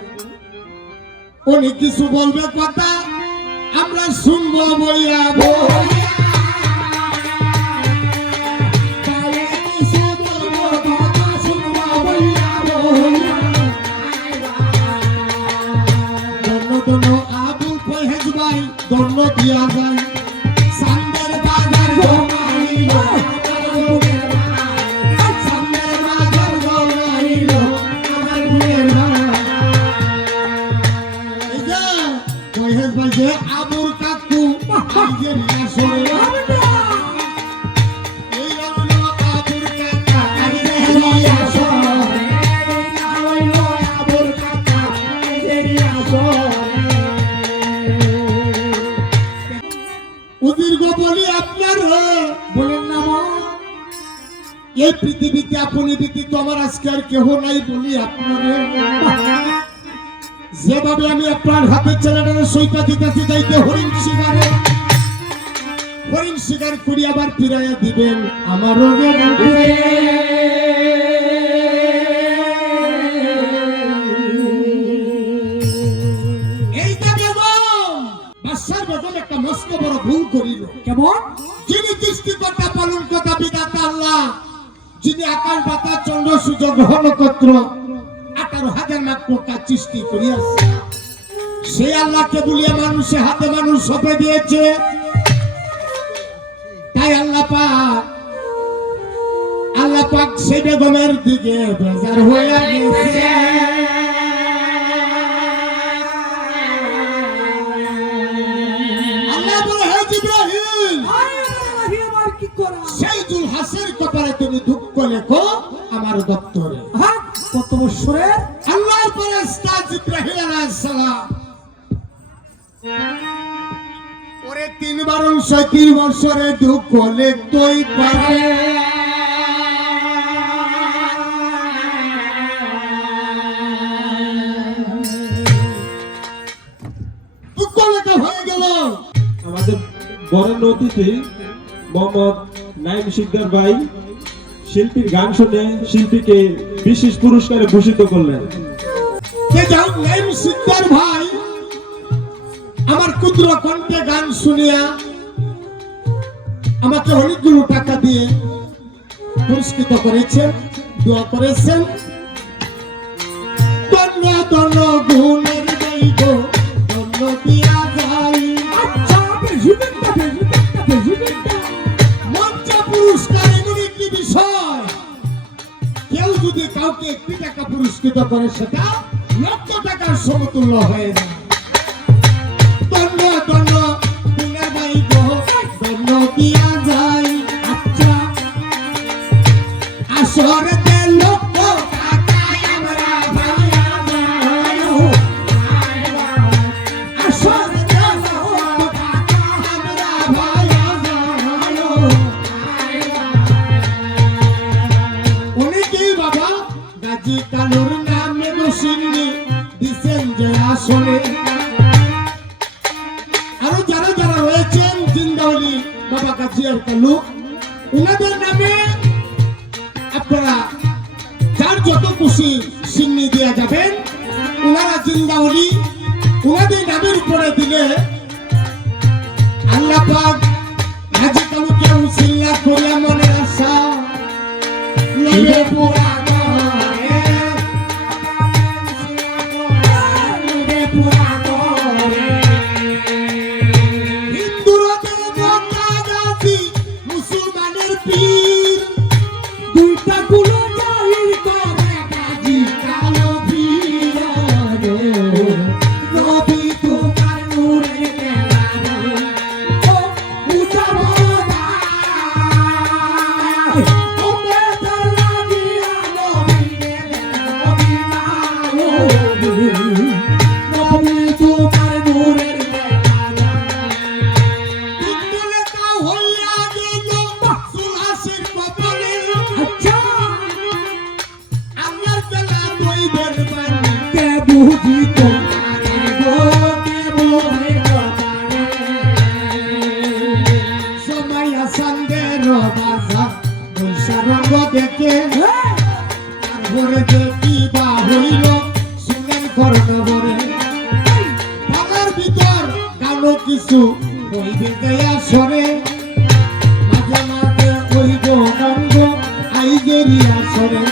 উনি কিছু বলবে কথা আমরা শুনবো বইয়া বইয়া তাহলে কিছু বলবো কথা শুনবো বইয়া বইয়া ধন্য আবুল ফয়েজ ভাই ধন্য দিয়া যায় সান্দের বাজার জমাইল সান্দের বাজার জমাইল আমার গুণের এই যে ফয়েজ ভাই যে আবুল কাকু নিজের আসরে এই হলো আবুল কাকা এই পৃথিবীতে আপনি ব্যতীত আমার আজকে আর কেহ নাই বলি আপনারে যেভাবে আমি আপনার হাতে ছেলেটারে সইটা দিতেছি যাইতে হরিণ শিকার করি আবার ফিরাইয়া দিবেন আমারও যে বুকে। এইটা বেগম বাদশার বেগম একটা মস্ত বড় ভুল করিল। কেমন? যিনি সৃষ্টিকর্তা পালন কর্তা বিধাতা আল্লাহ, যিনি আকাশ বাতাস চন্দ্র সূর্য গ্রহ নক্ষত্র 18,000 মাত্র কাজ সৃষ্টি করিয়াছে, সেই আল্লাহকে বলিয়া মানুষের হাতে মানুষ সঁপে দিয়েছে। তাই আল্লাহ পাক সেই বেগমের দিকে বেজার হইয়া গেছে। আল্লাহ বলে, হে জিবরাইল, আর কি করা? সেই জুলহাসের কপালে তুমি দুঃখ লেখো আমার দপ্তরে। হ্যাঁ, কত বছরের? আল্লাহর ফেরেশতা জিবরাইল আলাইহিস সালাম ওরে 3 বছরে দুঃখ লেখতই পারে। দুঃখ লেখা হয়ে গেল। আমাদের বরেণ্য অতিথি মোহাম্মদ নাইম শিকদার ভাই শিল্পীর গান শুনে শিল্পীকে বিশেষ পুরস্কারে ভূষিত করলেন। কে যাও নাইম শিকদার ভাই আমার ক্ষুদ্র কণ্ঠে গান শুনিয়া আমাকে অনেকগুলো টাকা দিয়ে পুরস্কৃত করেছেন, দোয়া করেছেন। ধন্য ধন্য গুণের দেইব ধন্য দিয়া যাই। আচ্ছা, বেজুবেনটা মঞ্চ পুরস্কার এমন একটি বিষয়, কেউ যদি কাউকে 1 টাকা পুরস্কৃত করে সেটা লক্ষ টাকার সমতুল্য হয়ে যায়। ধন্য ধন্য গুণের দেইব ধন্য দিয়া যাই। আচ্ছা, আসরেতে লক্ষ টাকায় আমরা ভাইয়া যাই। আসরেতে লক্ষ টাকা আমরা ভাইয়া যাই। অনেকেই বাবা গাজী কালুর নামে বসিনি দিছেন যে আসলে। আরো যারা যারা রয়েছেন জিন্দাওয়ালি বাবা গাজী আর কালু, উনাদের নামে আপনারা যার যত খুশি সিন্নি দিয়ে যাবেন। উনারা জিন্দাওয়ালি, উনাদের নামের উপরে দিলে আল্লাহ পাক গাজী কালুকে উসিলা করিয়া মনের আশা লইলে পুরা করে, লইলে পুরা করে। হিন্দুরা দেবতা গাজী, মুসলমানের পীর, দুইটা গুলো জাহির করে গাজী কালো পীর রে। নবী তোমার নূরের বেলা রে। ও উজাবো না। তোমরা তার লাগিয়া নবীরে নবী না নবী তোমার নূরের বেলা। দুঃখলেখা হইয়া গেল সুলাসের কপালে। আচ্ছা, আল্লাহর বেলা দইবের বাণী। কে বুঝি তোমারে গো, কে বুঝি তোমারে। সময় আসানদের বাজা বৈশা রঙ্গ দেখে তারপরে দেখি বা হইল শুনেন করবরে। বাংলার ভিতর কালো কিছু হইবে দেয়া সরে, মাঝে মাঝে হইব গঙ্গ আইগেরিয়া সরে।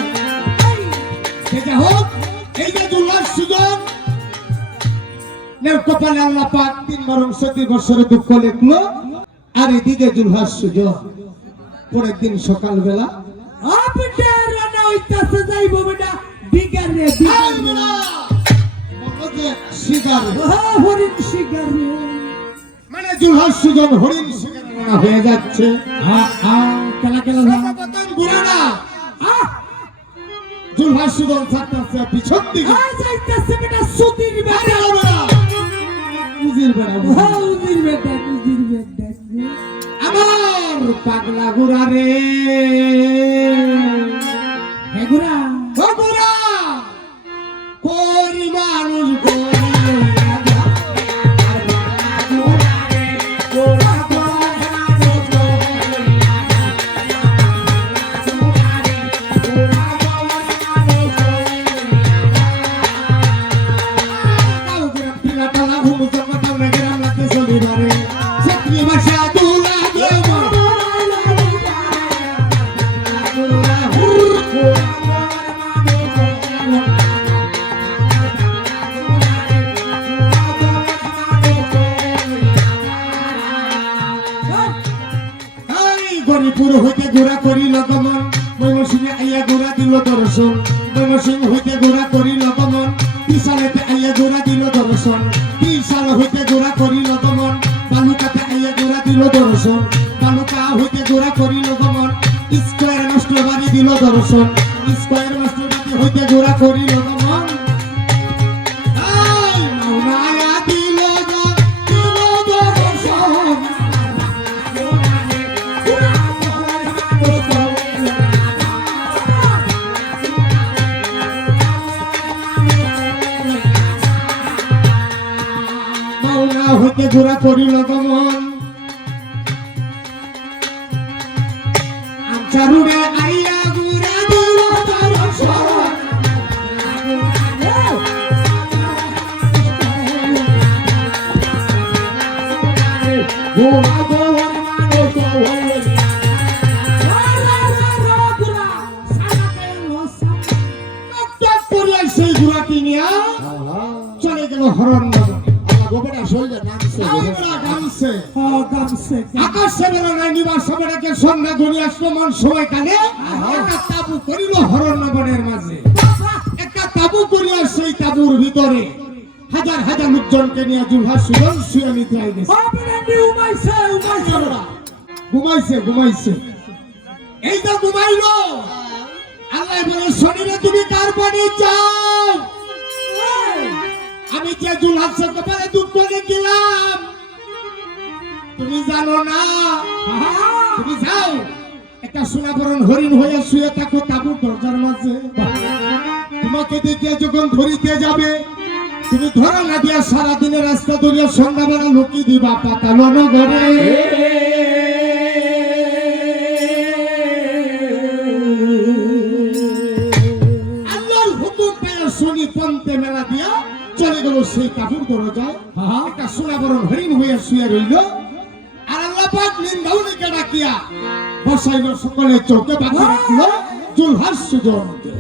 সেটা হোক এই যে দুলার সুযোগ কপালে আল্লাহ পাক 3 বছরে দুঃখ লেখলো। আর এদিকে জুলহাস সুযোগ পরের দিন সকালবেলা আপটা রানা হইতাছে যাইবো বেটা বিগারে শিকার হরিণ শিকারে। মানে জুলহাস সুজন হরিণ শিকার রানা হয়ে যাচ্ছে। কেলা কেলা সর্বপ্রথম বুড়ানা জুলহাস সুজন থাকতেছে পিছন দিকে। যাইতাছে বেটা সুতির বেটা। উজির বেড়া উজির বেটা, উজির বেটা। আমার পাগলা গুড়া রে হে গুড়া ও গুড়া করি মানুষ গরিপুর হইতে ঘোরা করিল গমন ময়মনসিংহে আইয়া ঘোরা দিল দর্শন ময়মনসিংহ হইতে ঘোরা করিল গমন বিশালেতে আইয়া ঘোরা দিল দর্শন বিশাল হইতে ঘোরা করিল গমন বালুকাতে আইয়া ঘোরা দিল দর্শন বালুকা হইতে ঘোরা করিল গমন স্কয়ার মাস্টার বাড়ি দিল দর্শন স্কয়ার মাস্টার বাড়ি হইতে ঘোরা করিল গমন এই মাওনায়া দিল দর্শন মাওনা হইতে ঘোরা করিল গমন চারুরে আইয়া ঘোরা দিল দর্শন ঘোরা গমন মানে সেই ঘোরাটি নিয়া চলে গেল হরণনগর গোবরা শৈলে নামছে আমরা গামছে গামছে আকাশ সেবেলা নাই নিবাস সবেরাকে সন্ধ্যা ঘুরি আসলো মন সময়কালে একটা তাবু করিল হরণনগরের মাঝে একটা তাবু করিয়া সেই তাবুর ভিতরে হাজার হাজার লোকজনকে নিয়ে জুলহা সুজন শুয়ে নিতে হয়ে গেছে ঘুমাইছে ঘুমাইছে এই তো ঘুমাইলো আল্লাহ বলে শরীরে তুমি কার পানি চাও আমি যে জুলহাসের কপালে দুধ করে গেলাম তুমি জানো না তুমি যাও একটা সোনাবরণ হরিণ হয়ে শুয়ে থাকো তাবুর দরজার মাঝে তোমাকে দেখিয়ে যখন ধরিতে যাবে তুমি ধরা না দিয়া সারাদিনের রাস্তা ধরিয়া সন্ধ্যাবেলা লুকিয়ে দিবা পাতাল নগরে আল্লাহর হুকুম পেয়ে শুনি পন্তে মেলা দিয়া চলে গেল সেই কাপুর দরজায় একটা সোনাবরণ হরিণ হইয়া শুয়ে রইল আর আল্লাহ পাক নিন্দাউনিকে ডাকিয়া বসাইল সকলে চোখে বাঁধা রাখলো জুলহাস সুজনকে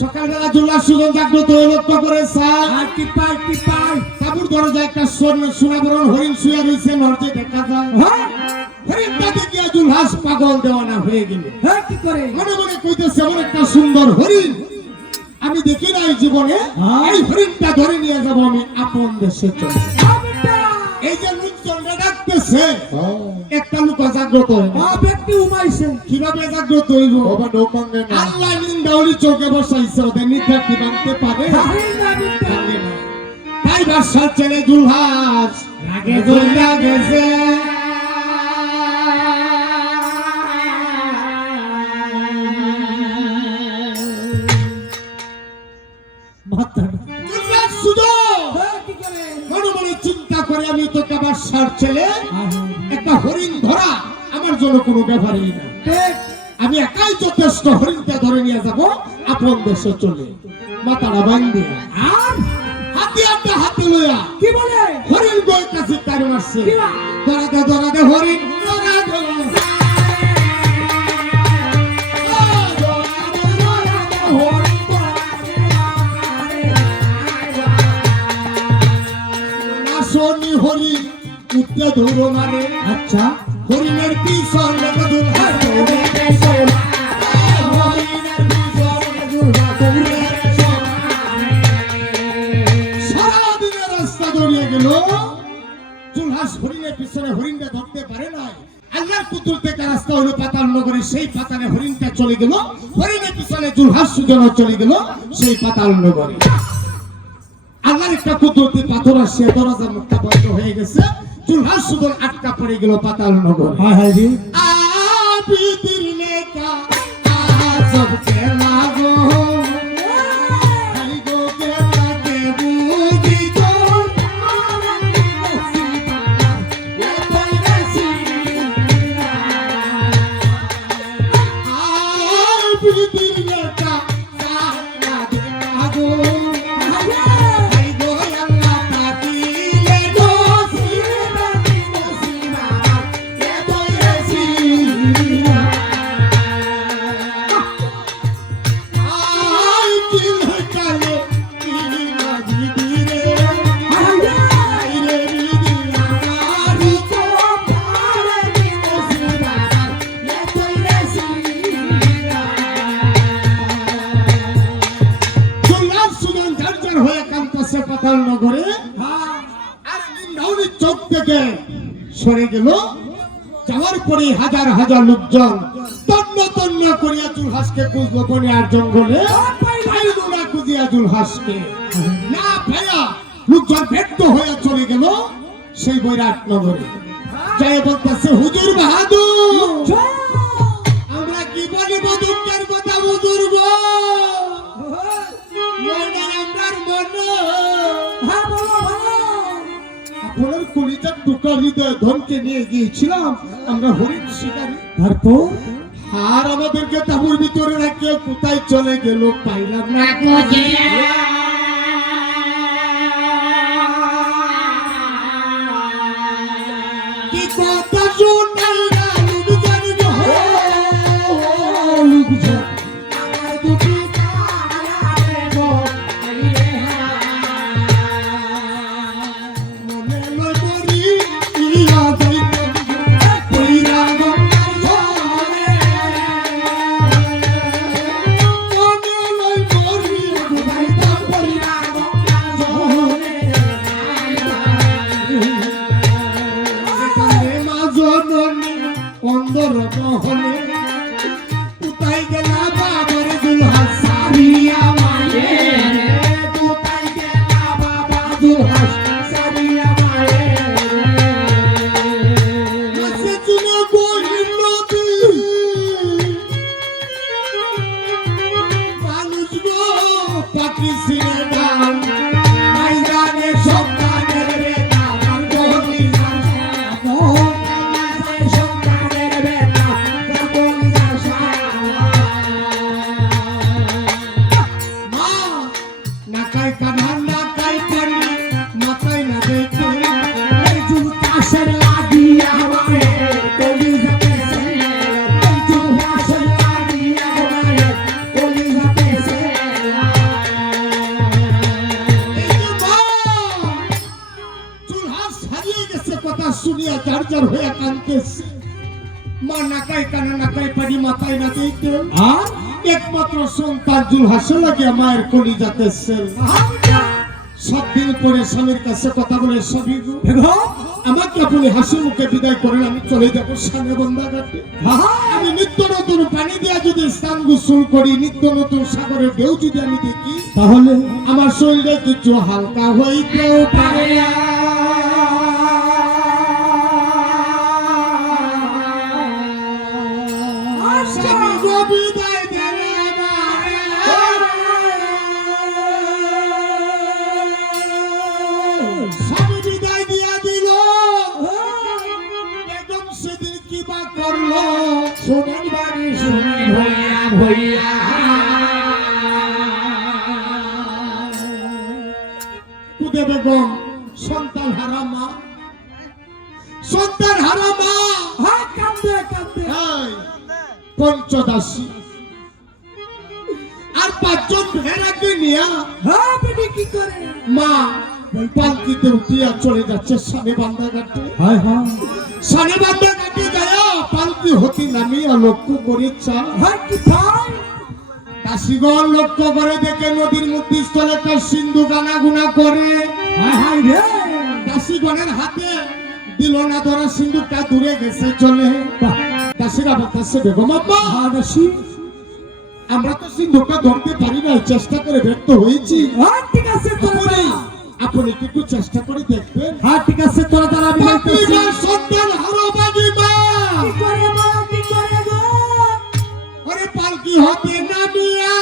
সকালবেলা জুলহাস সুজন জাগ্রত হয়ে লক্ষ্য করে কি পাই কাপুর দরজায় একটা সোনাবরণ হরিণ শুয়ে রয়েছে নর্জে দেখা যায় হরিণটা দেখিয়া জুলহাস পাগল দেওয়ানা হয়ে গেল কি করে মনে মনে কইতেছে এমন একটা সুন্দর হরিণ আমি দেখি নাই জীবনে এই হরিণটা ধরে নিয়ে যাব আমি আপন দেশে চলে এই যে লোকজনরা ডাকতেছে একটা লোক জাগ্রত ব্যক্তি উমাইছে কিভাবে জাগ্রত হইব বাবা ডোমাঙ্গে না আল্লাহ নিন্দাউলি চোখে বসাইছে ওদের নিদ্রা কি ভাঙতে পারে ভাঙে না। তাই বাদশার ছেলে জুলহাস রাগে জ্বলা গেছে জুলহাস সুজন মনে মনে চিন্তা করে আমি তো বাদশার ছেলে একটা হরিণ ধরা আমার জন্য কোনো ব্যাপারই না আমি একাই যথেষ্ট হরিণটা ধরে নিয়ে যাব আপন দেশে চলে মাথাটা বান্ধে আর হাতিয়ারটা হাতে লইয়া কি বলে হরিণ বই কাছে তার মারছে দরাদে হরিণ শনি হরিণ উঠতে ধরো মারে আচ্ছা হরিণের পিছন লেগে দুলহাস দৌড়ে গেছে হরিণের পিছন লেগে দুলহাস দৌড়ে গেছে সারাদিনের রাস্তা দৌড়িয়ে গেল জুলহাস হরিণের পিছনে হরিণটা ধরতে পারে নাই আল্লাহর কুতুল থেকে রাস্তা হলো পাতাল নগরে সেই পাতালে হরিণটা চলে গেল হরিণের পিছনে জুলহাস সুজন চলে গেল সেই পাতাল নগরে আল্লাহর একটা কুদরতি পাথর আসছে দরজার মুখটা বন্ধ হয়ে গেছে চুলহাস সুদন আটকা পড়ে গেল পাতাল নগর। হায় হায় রে আবিদির নেকা আজব কেলা গো, হাই গো কেলা কে বুঝি তো আবিদির নেকা সারা দেখা গো, হাই গো আল্লাহ তাকিলে নসিবা নসিবা এ বয়সী আই কিল কালে কিল মাঝি দিরে আই রে বিদি আমারি তো পারে নসিবা এ বয়সী চুলার সুগন ঝরঝর হয়ে কাঁপতেছে পাতাল নগরে। আর নিন্দাউনি চোখ থেকে সরে গেল। যাওয়ার পরে হাজার হাজার লোকজন তন্ন তন্ন করিয়া জুলহাসকে খুঁজলো বনে আর জঙ্গলে, পাইল না খুঁজিয়া জুলহাসকে। না পাইয়া লোকজন ব্যর্থ হয়ে চলে গেল সেই বৈরাট নগরে। জয় বলতেছে হুজুর বাহাদুর, আমরা কি বলিব দুঃখের কথা হুজুর গো, আপনার কলিজার টুকরা হৃদয় ধনকে নিয়ে গিয়েছিলাম আমরা হরিণ শিকারে। তারপর আর আমাদেরকে তাঁবুর ভিতরে রাখিয়ে কোথায় চলে গেল পাইলাম না। কি কথা শুনাই না লোকজন গো, লোকজন আমার দুটি তারারে গো, মনে লই করি ইয়া যাইতে কইরা গো ঝরে, মনে লই করি যাইতে কইরা গো ঝরে। মাজননি অন্দর মহলে কোথায় গেলা বাবার দুলহাস সারিয়া মায়ে, কোথায় গেলা বাবা দুলহাস সারিয়া মায়ে। মাসে চুনে গহির নদী মানুষ গো পাখি সিনে ডাল, মাইদানে সন্তানের বেটা আমার গলি জানো, মাইদানে সন্তানের বেটা আমার গলি জানো। মা নাকাই কানা নাকাই কানি মাথায় না দেখে এই চুল কাশের লাগিয়া আমারে গলি যাতেছে, এই চুল কাশের লাগিয়া আমারে গলি যাতেছে। চুলহাস হারিয়ে গেছে কথা শুনিয়া যার যার হয়ে কাঁদতেছে। মা নাকাই কানা নাকাই পারি মাথায় না দেখতে, আর একমাত্র সন্তান জুলহাসে লাগিয়া মায়ের কলি যাতেছে। 7 দিন পরে স্বামীর কাছে কথা বলে স্বামী গো, বেগম আমাকে আপনি হাসি মুখে বিদায় করেন, আমি চলে যাবো সামনে বন্ধা ঘাটে। আমি নিত্য নতুন পানি দিয়া যদি স্নান গোসল করি, নিত্য নতুন সাগরের ঢেউ যদি আমি দেখি, তাহলে আমার শরীরে কিছু হালকা হইতেও পারে। স্বামী গো বিদায় দেবে আমারে। স্বামী বিদায় দিয়া দিল। বেগম সেদিন কি বা করলো, শোনেন বাড়ি শুনে ভইয়া ভইয়া। কুদে বেগম সন্তান হারা মা, সন্তান হারা মা। হ্যাঁ কান্দে কান্দে এই, পঞ্চদাসী আর 5 জন ভেড়াকে নিয়া হ্যাঁ বেটি কি করে মা পালকিতে উঠিয়া চলে যাচ্ছে সানে বান্ধা ঘাটে। হায় হায় সানে বান্ধা ঘাটে যায় পালকি হতে নামিয়া লক্ষ্য করেছে। হ্যাঁ কি ভাই দাসীগণ লক্ষ্য করে দেখে নদীর মধ্যস্থলে একটা সিন্ধু গানা গুনা করে। হায় হায় রে দাসীগণের হাতে দিল না ধরা সিন্ধুকটা দূরে গেছে চলে। দাসীরা বলতেছে বেগম আব্বা, দাসী আমরা তো সিন্ধুকটা ধরতে পারি না, চেষ্টা করে ব্যর্থ হয়েছি। হ্যাঁ ঠিক আছে তোর আপনি আপনি কি একটু চেষ্টা করে দেখবেন? হ্যাঁ ঠিক আছে তোরা তারা আমি যাইতেছি। প্রতিবার সন্তান হারাবাগি মা কি করে মা কি করে গো ওরে পালকি হতে নামিয়া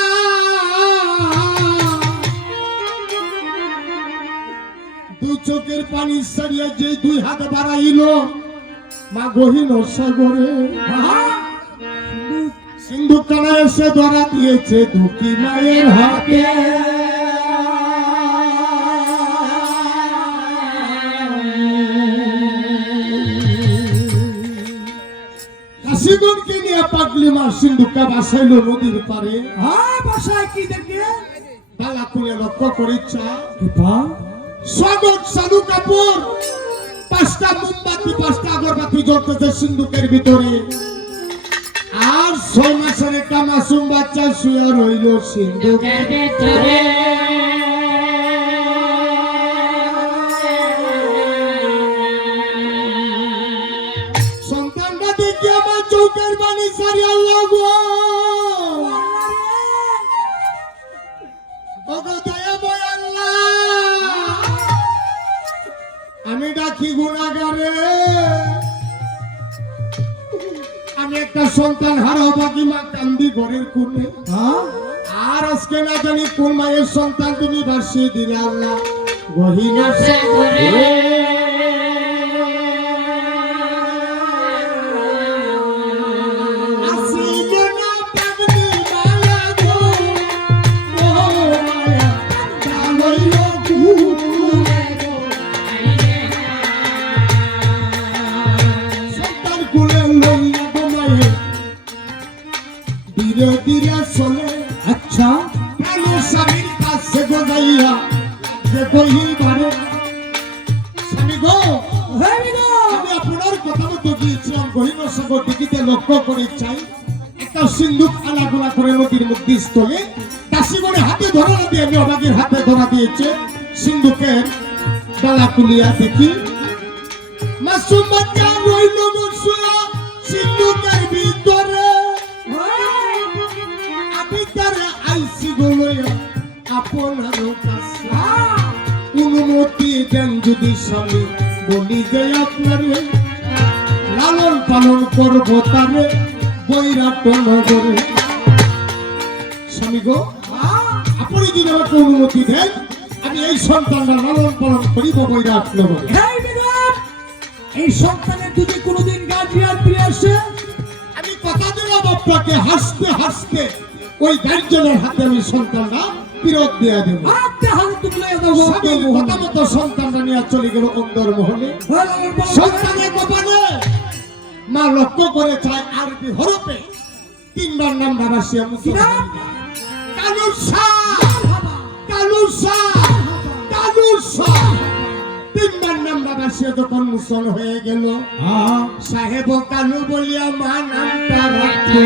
দুই চোখের পানি সারিয়া যে দুই হাত বাড়াইল মা গহীন সাগরে সিন্ধু কানা এসে ধরা দিয়েছে দুঃখী মায়ের হাতে হাসিগণকে নিয়ে পাগলি মা সিন্ধুকা বাসাইল নদীর পারে হ্যাঁ বাসায় কি দেখে বালা কুলে লক্ষ্য করেছা কিপা স্বাগত সাধু কাপুর 5টা মোমবাতি 5টা আগরবাতি জ্বলতেছে সিন্ধুকের ভিতরে আর 6 মাসের একটা মাসুম বাচ্চা শুয়ে রইল সিন্ধুকের ভিতরে সন্তানটা দেখে আমার চৌকের বাণী সারি আল্লাহ গো ওগো দয়াময় আল্লাহ আমি ডাকি গুনাহগারে আমি একটা সন্তান হারাও বাকি মা কান্দি ঘরের কোণে আর আজকে না জানি কোন মায়ের সন্তান তুমি ভাসিয়ে দিলে আল্লাহ গহীন সাগরে ধীরে ধীরে চলে আচ্ছা প্রাণের স্বামীর কাছে গোদাইয়া যে গহিল বারে স্বামী গো হেই গো আমি আপনার কথা মতো গিয়েছিলাম গহীন সাগর দিকে লক্ষ্য করে চাই একটা সিন্ধুক আলাগুলা করে নদীর মধ্যে স্থলে দাসীগণের হাতে ধরা না দিয়ে আমি অবাগের হাতে ধরা দিয়েছে সিন্ধুকের ডালা খুলিয়া দেখি মাসুম বাচ্চা রইল বসুয়া সিন্ধুকের ভিতরে আমি তারে আইসি গলয়া আপনার কাছে অনুমতি দেন যদি স্বামী বলি যে আপনারে লালন পালন করবো তারে বৈরাট নগরে স্বামী গো আপনি যদি আমাকে অনুমতি দেন আমি এই সন্তানটা লালন পালন করিব বৈরাট নগরে হেই বেগম এই সন্তানের যদি কোনোদিন গাজিয়ার ফিরে আসে আমি কথা দিলাম আপনাকে হাসতে হাসতে ওই গার্জেনের হাতে আমি সন্তানটা ফেরত দিয়ে দেব হাতে হাতে তুলে দাও স্বামীর কথা মতো সন্তানটা নিয়ে চলে গেল অন্দর মহলে সন্তানের কপালে মা লক্ষ্য করে চায় আরবি হরফে 3বার নাম বাবাসিয়া মুসলমান কালুসা কালুসা কালুসা 3বার নাম বাবাসিয়া যখন মুসল হয়ে গেল সাহেব কালু বলিয়া মা নামটা রাখতে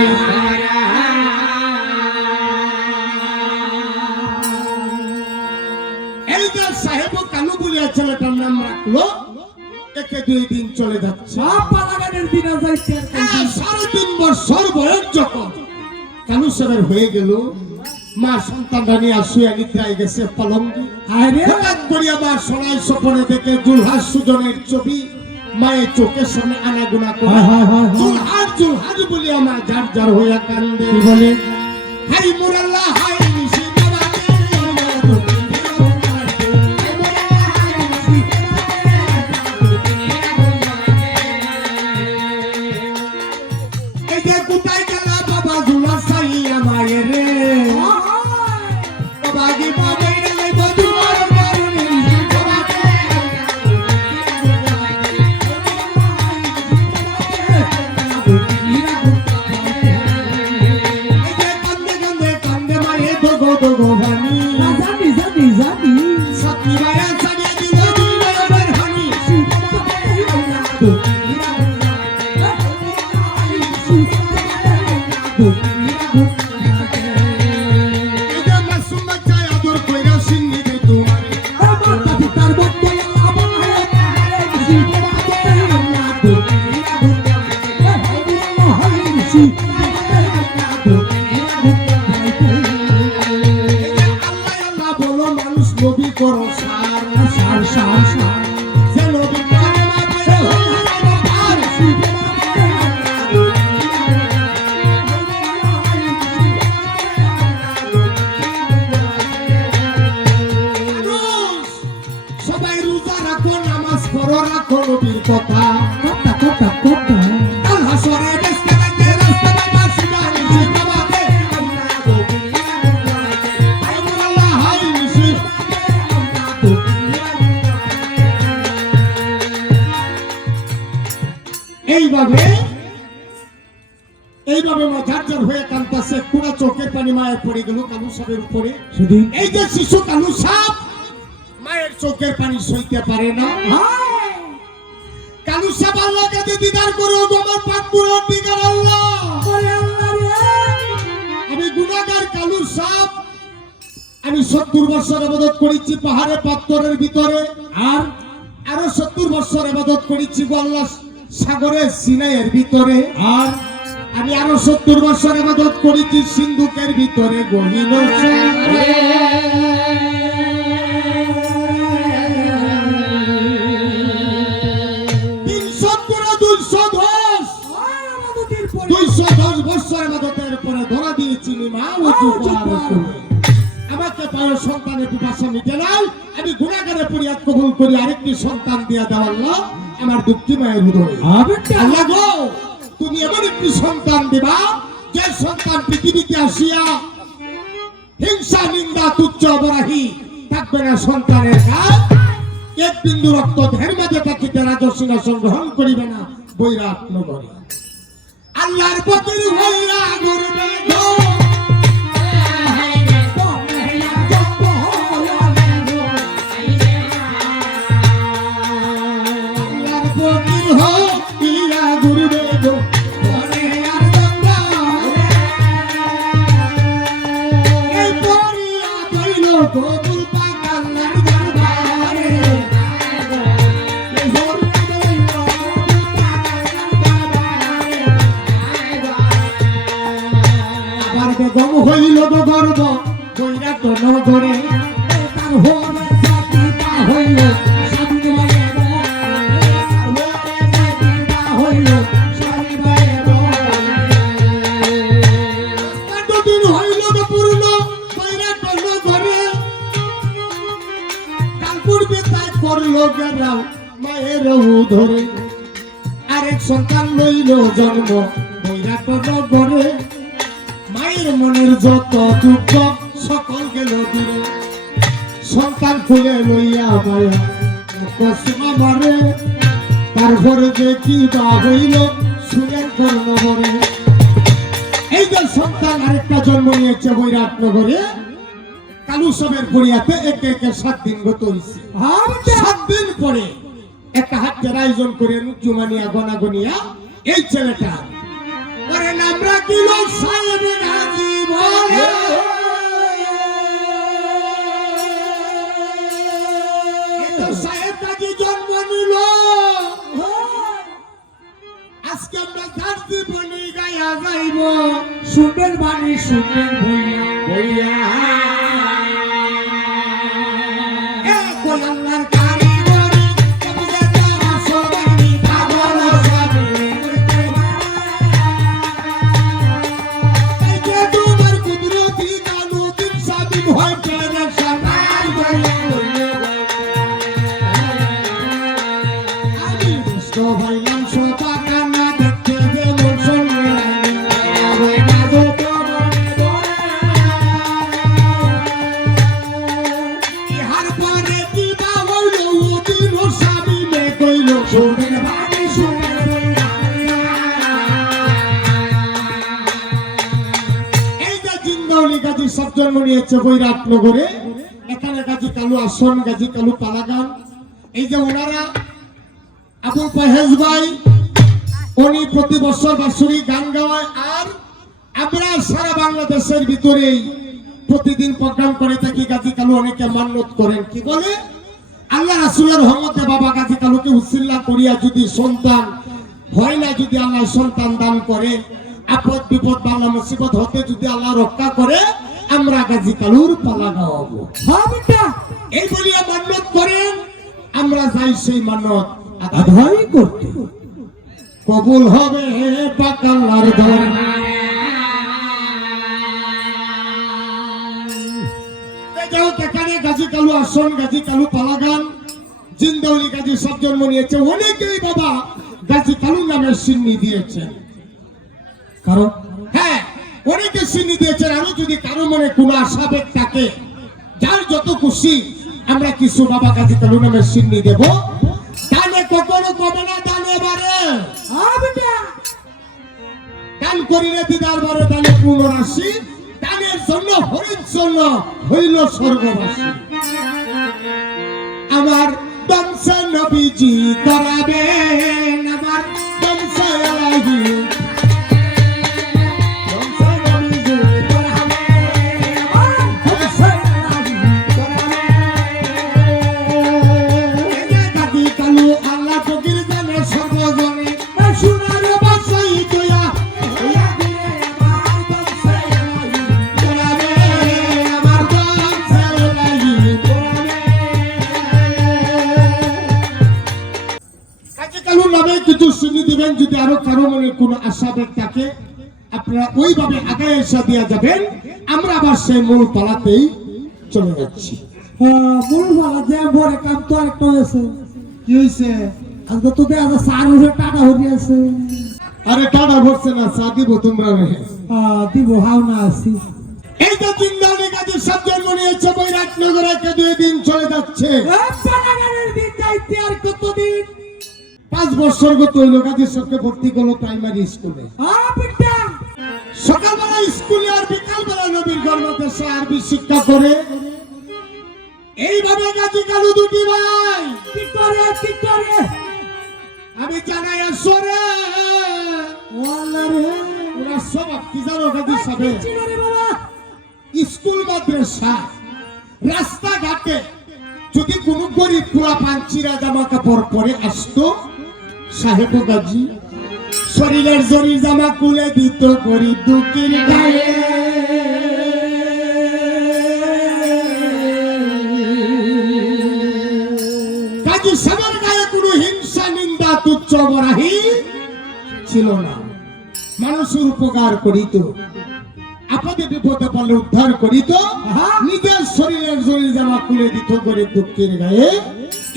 এই যে সাহেব কালু বলিয়া ছেলেটার নাম রাখলো একে 2 দিন চলে যাচ্ছে সব পালাগানের দিনে যাইতে 3.5 বছর বয়স যখন কালু সাহেবের হয়ে গেল মা সন্তানটা নিয়ে শুয়ে নিদ্রায় গেছে পালঙ্কি আরে হঠাৎ করিয়া মা সোনায় স্বপ্নে দেখে জুলহাস সুজনের ছবি মায়ের চোখের সামনে আনাগুনা করে জুলহাস বলিয়া মা যার যার হইয়া কান্দে বলে হাই মুরাল্লাহ হাই নিশি কোথায় গেলা বাবা জুলা সাইয়া মায়ের রে বাবা কি বাবা রে বধুর করুনি বাবাকে কান্দে কান্দে কান্দে মায়ে দোগো দোগো ভানি জানি জানি জানি সত্যি মায়া সারিয়ে দিল দুই মায়ের হানি এটা মাসুম বাচ্চায় আদর কইরা সিন্নি দে তোমার আল্লাহ আল্লাহ বলো মানুষ নবী করো সার যেন বিজ্ঞানের মাঝে আর মানুষ সবাই রোজা রাখো, নামাজ পড়ো, রাখো নবীর কথা। কাল হাসরে বেসতে লাগে রাস্তায় বাসি গান শিখাবাদে হায় মোল্লা হায় নিশি। এইভাবে মা ঝারঝার হয়ে কাঁদতেছে, পুরো চোখের পানি মায়ের পড়ে গেল কালু সাপের উপরে। সেদিন এই যে শিশু কালু সাপ মায়ের চোখের পানি সইতে পারে না। কালু সাপ আল্লাহ কাছে দিদার করো, আমার পাপ পুরো দিগার আল্লাহ। আমি গুনাহগার কালু সাপ, আমি 70 বছর ইবাদত করেছি পাহাড়ে পাথরের ভিতরে, আর আরো 70 বছর ইবাদত করেছি আল্লাহ সাগরের সিনাইয়ের ভিতরে, আর আমি আরো 70 বছর ইবাদত করেছি সিন্ধুকের ভিতরে গহীন সাগরে। 210 বছর ইবাদতের পরে ধরা দিয়েছি মা ওযু করার জন্য। আমাকে পায় সন্তানের পিপাসা মিটে নাই, আমি গুনাহগারের ফরিয়াদ কবুল করি, আরেকটি সন্তান দিয়া দাও আল্লাহ আমার দুঃখী মায়ের হৃদয়ে। আল্লাহ গো, তুমি এমন একটি সন্তান দিবা যে সন্তান পৃথিবীতে আসিয়া হিংসা নিন্দা তুচ্ছ অবরাহী থাকবে না সন্তানের কাজ। এক বিন্দু রক্ত দেহের মাঝে থাকিতে রাজসিংহাসন গ্রহণ করিবে না বৈরাট নগরে। আল্লাহর ফকির হইয়া ঘুরবে গো, আল্লাহর ফকির হইয়া ঘুরবে গো, বনে আর জঙ্গলে। এই পরিয়া কইল কবুল পাক আল্লাহর দরবারে। এই পরিয়া কইল কবুল পাক আল্লাহর দরবারে। আবার বেগম হইল গো গর্ব বৈরাট নগরে, তার হরে জাতিটা হইল স্বামী মায়ের, তার হরে জাতিটা হইল স্বামী মায়ের। কতদিন হইল গো পূর্ণ বৈরাট নগরে, কাল পূর্বে তাই করলো গেরাও মায়ের উদরে। আরেক সন্তান লইল জন্ম বৈরাট নগরে, মায়ের মনের যত দুঃখ সকল গেল দূরে। সন্তান খুলে লইয়া মায়া কষ্ট মারে, তারপরে যে কি বা হইল শুনেন কর্ণবরে। এই যে সন্তান আরেকটা জন্ম নিয়েছে বৈরাট নগরে, কালু সবের পরিয়াতে একে একে 7 দিন গত হয়েছে। 7 দিন পরে একটা হাতের আয়োজন করে জুমানিয়া গনাগনিয়া এই ছেলেটা ওরে নাম রাখিল সাহেব গাজী বলে। সাহেব গাজী জন্ম নিল, আজকে আমরা তার জীবনী গায়া যাইব। শুনবেন বাণী শুনবেন ভইয়া ভইয়া, এ কই আল্লাহর কারিগরি কবুজে তারা সবাই পাগল সবে। এই যে তোমার কুদরতি কানু দিন সাবিন হয় প্রেমের সবাই বলে বলে। আমি দুষ্ট হইলাম সোপা কান্না দেখতে যেমন শুনলে ওই কাজও তো মনে পড়ে। ইহার পরে কি বা হইল ওদিন ও স্বামী মে কইল শুনেন বাণী শুনেন বইয়া। এই যে জিন্দাউলি গাজী সব জন্ম নিয়েছে বৈরাট নগরে, এখানে গাজী কালু আসন, গাজী কালু পালাগান। এই যে ওনারা আবুল ফাহেজ ভাই, উনি প্রতি বছর বাৎসরিক গান গাওয়ায়, আর আমরা সারা বাংলাদেশের ভিতরেই প্রতিদিন প্রোগ্রাম করে থাকি। গাজী কালু অনেকে মান্যত করেন, কি বলে আল্লাহ রাসূলের রহমতে বাবা গাজী কালুকে উসিলা করিয়া যদি সন্তান হয় না, যদি আল্লাহ সন্তান দান করে, আপদ বিপদ বালা মুসিবত হতে যদি আল্লাহ রক্ষা করে, আমরা গাজী কালুর পালা গাওয়াবো। এই বলিয়া মান্যত করেন। আমরা যাই সেই মানত আদায় করতে। কবুল হবে পাকাল্লার দরবারে। এখানে গাজী কালু আসন, গাজী কালু পালাগান, জিন্দাউলি গাজী সব জন্ম নিয়েছে। অনেকেই বাবা গাজী কালু নামের সিন্নি দিয়েছেন। কারণ হ্যাঁ, অনেকে সিন্নি দিয়েছেন। আমি যদি কারো মনে কোনো আশাবেগ থাকে, যার যত খুশি আমরা কিছু বাবা গাজী কালু নামের সিন্নি দেব। দানে কখনো কমে না, দানে বাড়ে। দান করিলে দিদার বারে, দানে পুনরাশি। দানের জন্য হরিণ জন্য হইল স্বর্গবাসী। আমার বংশে নবীজি করাবেন, আমার বংশে এলাহি কিছু শুনি দিবেন। যদি আরো কারো মনে কোনো আশাবেগ থাকে আপনারা ওইভাবে আগায় এসে দিয়া যাবেন। আমরা আবার সেই মূল পালাতেই চলে যাচ্ছি। মূল ভাড়া যে বড় কাম তো আরেকটা হয়েছে। কি হয়েছে? আজকে তো দেখা যায় 4,000 টাকা হয়ে আছে। আরে টাকা ভরছে না, চা দিব তোমরা দিব হাও না আছি। এই যে জিন্দাউলি গাজী সব জন্ম নিয়েছে বৈরাটনগরে, কে 2 দিন চলে যাচ্ছে। পানাগানের দিন যাইতে আর কতদিন? 5 বছর গত হইল। গাজী সবকে ভর্তি করলো প্রাইমারি স্কুলে। সকালবেলা স্কুলে আর বিকালবেলা নবীর গর্ভদেশে আরবি শিক্ষা করে। এইভাবে গাজী কালু 2টি ভাই কি করে আমি জানাই আসরে ওরা সব কি জানো গাজী সাহেব, স্কুল মাদ্রাসা রাস্তাঘাটে যদি কোনো গরিব পুরা পাঞ্চিরা জামা কাপড় পরে আসতো, সাহেব গাজী শরীরের জরির জামা খুলে দিত গরিব দুঃখীর গায়ে। গাজী সাহেবের গায়ে কোনো হিংসা, নিন্দা, তুচ্ছ বরাহি ছিল না। মানুষের উপকার করিত, আপদে বিপদে পড়লে উদ্ধার করিত, নিজের শরীরের জরির জামা খুলে দিত গরিব দুঃখীর গায়ে।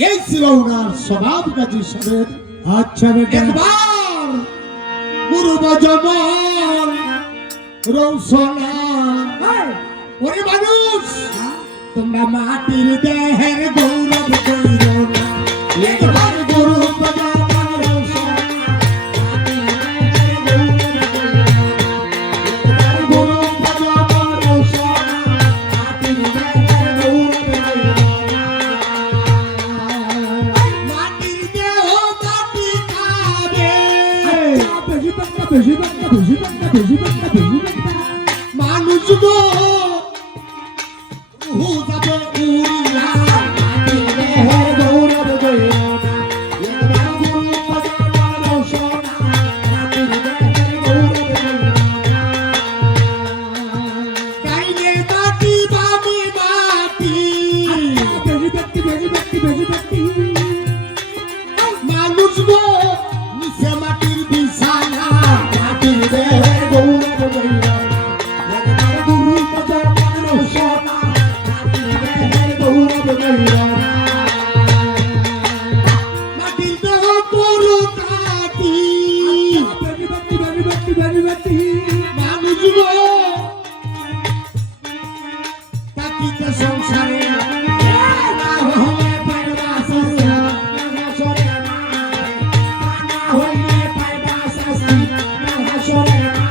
এই ছিল ওনার স্বভাব গাজী সাহেবের। আচ্ছা একবার গুরু বজমন রৌসনা, ওরে মানুষ তোমরা মাটির দেহের গৌরব কইরো না। একবার গুরু বজমন রৌসনা, একবার গুরু বজমন রৌসনা, মাটির দেহের গৌরব কইরো না। মাটির দেহ মাটি খাবে, মানুষ গো রুহু যাবে উড়িয়া। মাটির দেহের গৌরব কইরো না। একবার গুরু বজমন রৌসনা, মাটির দেহের গৌরব কইরো না। ডাইনে মাটি বামে মাটি, মানুষ গো নিচে মাটির বিছানা। মাটির দেহের গৌরব কইরো না। একবার গুরু বজমন রৌসনা, মাটির দেহের গৌরব কইরো না। মাটির দেহ পুরো কাটি, মানুষ গো তাকিতে সংসারে না হলে পারবা শাস্তি, না সরে না হলে পারবা শাস্তি, না সরে না।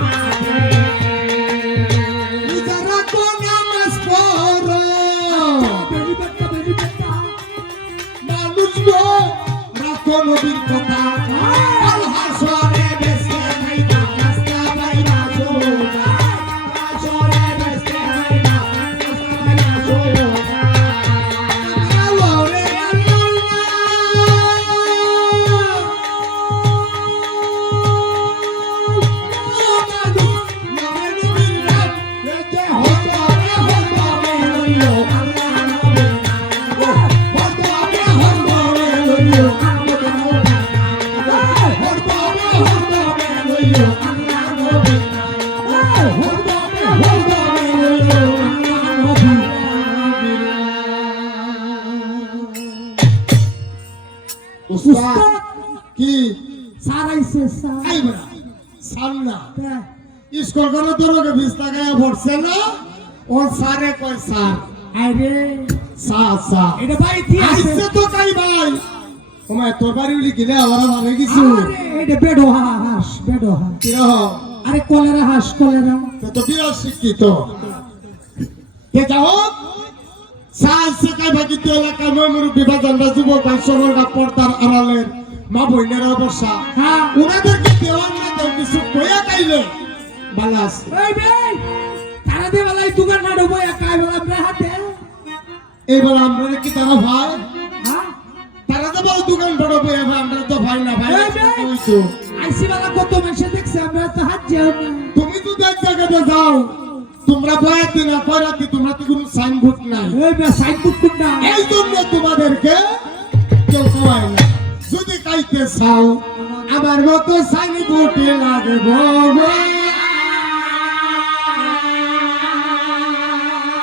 নিজেরা কোন নামাজ পড়ো, মানুষ গো রাখো নবীর কথা। আল হাসরে বেসতে ভাইবা রাস্তা পাইবা সোজা, হাসরে বেসতে ভাইবা রাস্তা পাইবা সোজা। আল্লাহ রে আল্লাহ, ও মানুষ নামে নবীর নাম রেতে হতো রে হতো রে হইলো আল্লাহ নবীর নাম। হতো রে হতো রে উস্তাদ কি স্যার আইছে স্যার আইবা সামনা হ্যাঁ। স্কুল করে তোরকে বিস্তা গায়ে পড়ছে না ও সারে কয় স্যার আরে সা সা এটা ভাই কি আছে আইছে তো কাই ভাই ওমা তোর বাড়ি উলি গিলে আমার ভালো কিছু আরে এটা বেডো হাঁস বেডো হাঁস কি রহ আরে কলেরা হাঁস কলেরা তো বিরাট শিক্ষিত কে যাও সাল সে কাই ভাগি তো এলাকা ময়মুর বিভাজনরা যুবক ভাই সরলরা পর্দার আড়ালের মা বোনেরা অবস্থা হ্যাঁ উনাদেরকে দেওয়ার না দেও কিছু কইয়া কাইলে ভালো আছে এই ভাই তারা দে বেলায় দোকান না ডুবো একাই বেলা আমরা হাতে এইবার আমরা কি তারা ভাই হ্যাঁ তারা তো বল দোকান বড় বই আমরা তো ভাই না ভাই এই ভাই। তুই তো আইসি বেলা কত মানুষ দেখছে আমরা তো হাত যাও না তুমি তো এক জায়গাতে যাও তোমরা বয়াতি না করাতি তোমরা তো কোনো সাইনবোর্ড নাই এই ভাই সাইড বুক না এই জন্য তোমাদেরকে কেউ খাওয়ায় না যদি খাইতে চাও আমার মতো সাইনবোর্ডে লাগবো গো।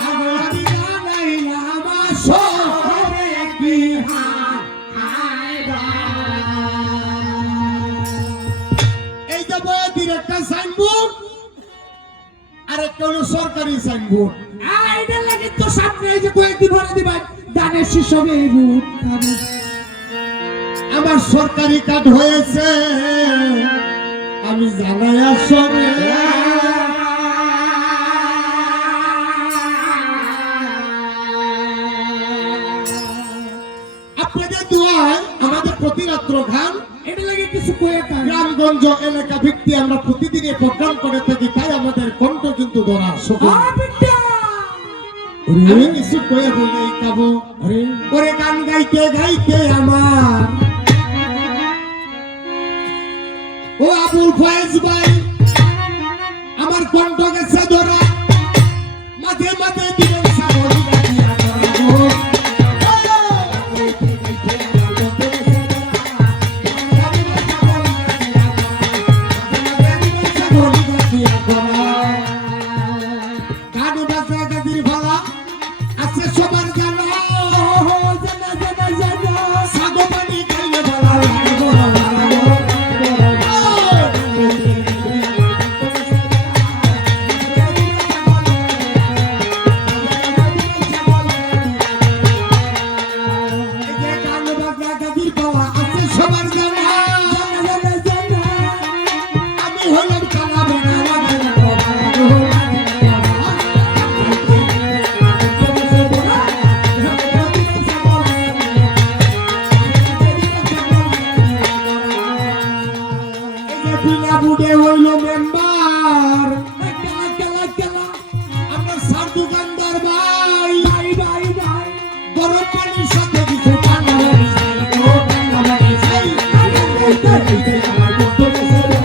আমি জানাইলাম শহরে বিহার এই যে বয়াতির একটা সাইনবোর্ড আর একটা হলো সরকারি সাইনবোর্ড এইটা লাগে তো সামনে এই যে কয়েকদিন ভরে দিবা দানের শিশবে এই রূপ আমার সরকারি কার্ড হয়েছে আমি জানাই আসরে আপনাদের দোয়ায় আমাদের প্রতি রাত্র গান এটা লাগে কিছু কয়ে কার গ্রামগঞ্জ এলাকা ভিত্তি আমরা প্রতিদিন এই প্রোগ্রাম করে থাকি তাই আমাদের কণ্ঠ কিন্তু ধরা সকল বিটা আমি কিছু কয়ে বলি এই কাবো ওরে গান গাইতে গাইতে আমার ও আবুল ফয়েজ ভাই আমার কণ্ঠ গেছে ধরা মাঝে মাঝে দিবেন সাবল গাইয়া করাবো গান বাজা গাদির ভালা আছে সবার জানা জানা জানা জানা সাগো পানি খাইলে ভালা লাগবো এই যে গান বাজা গাদির ভালা আছে সবার জানা জানা জানা আমি হলাম কালা বেড়া লাগবো বিনা বুড়ে হইল মেম্বার কেলা কেলা কেলা আমরা সার দোকানদার ভাই ভাই ভাই ভাই গরম পানির সাথে কিছু ঠান্ডা পানি চাই। আমার বন্ধু গেছে ধরা।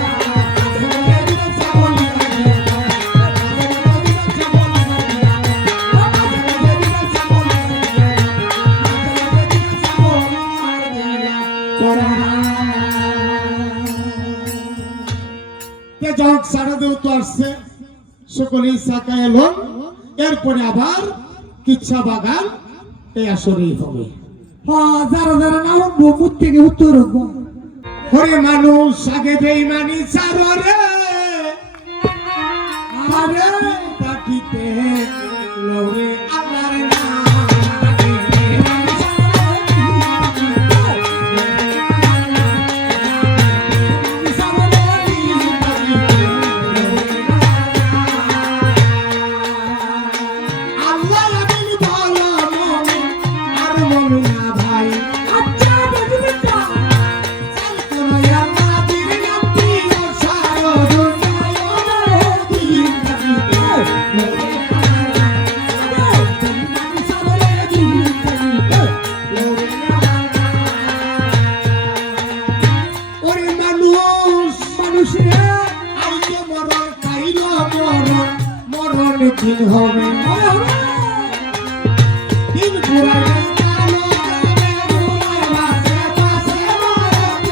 যাক সারা দেও তো আসছে সকলেই চাকা এলো এরপরে আবার কিচ্ছা বাগান এই আসরেই হবে হ্যাঁ যারা যারা না উঠবো মুখ থেকে উত্তর উঠবো হরে মানুষ আগে বেইমানি চারে আরে পাখিতে লরে আল্লাহর নাম আল্লাহ আমিন বলো মন আর মন না ভাই আচ্ছা বেবি বেটা ওরে মানুষ মানুষের আইলে মরণ খাইল মরণ দিন হবে দিন ঘুরাবে কালো যাবে ঘুরায় বাসে বাসে মরণ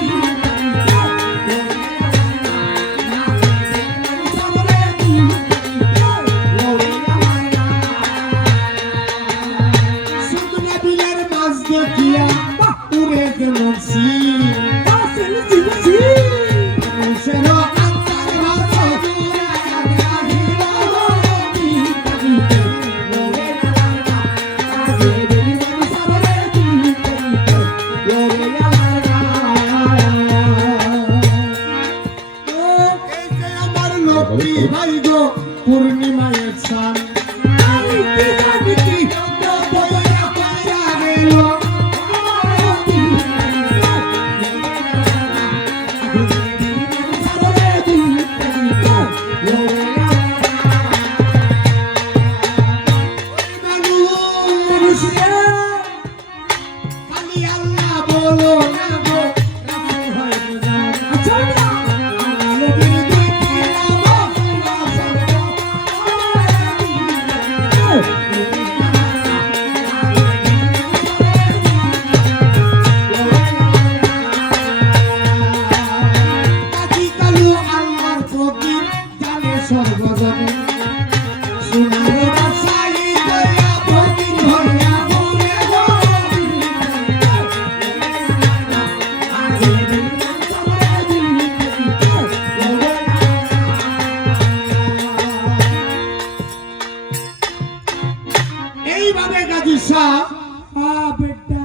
পূর্ণিমায় চান আমি কি জানি কি বইয়া কইরা গেল খালি আল্লাহ বলো না গো রাসূল হয় গোজান আচ্ছা নবীর দুইটি নাম কাজী কালু আল্লাহর ফকির জানে সর্বজনে সোনার রাসাই দয়া ফকির হইয়া বলে গো এইভাবে গাজী সাহেব বেটা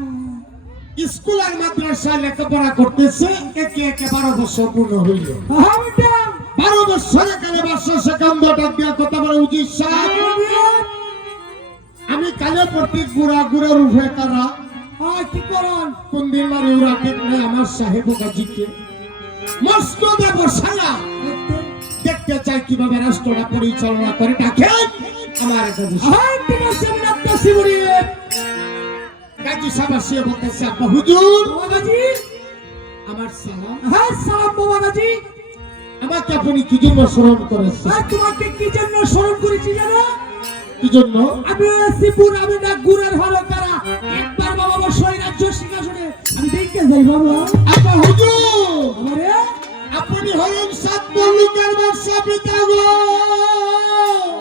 স্কুল আর মাদ্রাসা লেখাপড়া করতেছে একে একে 12 বছর পূর্ণ হইল বেটা 12 বছরে কালে বাসা সেকেন্ড ডাক দিয়া কথা বলে উজির সাহেব আমি কালে প্রতি গুড়া গুড়ার উঠে কারা কি করন কোন দিন মারি উড়া ঠিক নেই আমার সাহেব গাজীকে মস্ত দেব সালা দেখতে চাই কিভাবে রাষ্ট্রটা পরিচালনা করে ডাকেন আমার গাজী সাহেব। ঠিক আছে আমি ডাকতেছি বুড়িয়ে গাজী সাহেব আসিয়া বলতেছে আব্বা হুজুর বাবাজি আমার সালাম সালাম বাবাজি আমাকে আপনি কি জন্য স্মরণ করেছেন তোমাকে কি জন্য স্মরণ করেছি জানো কি জন্য আমি শ্রীপুর আমি না গুড়ের হলো কারা একবার বাবা বসই রাজ্য সিংহাসনে আমি দেখতে যাই বাবা আব্বা হুজুর আমারে আপনি হলেন সাত মল্লিকের ব্যবসা পিতা গো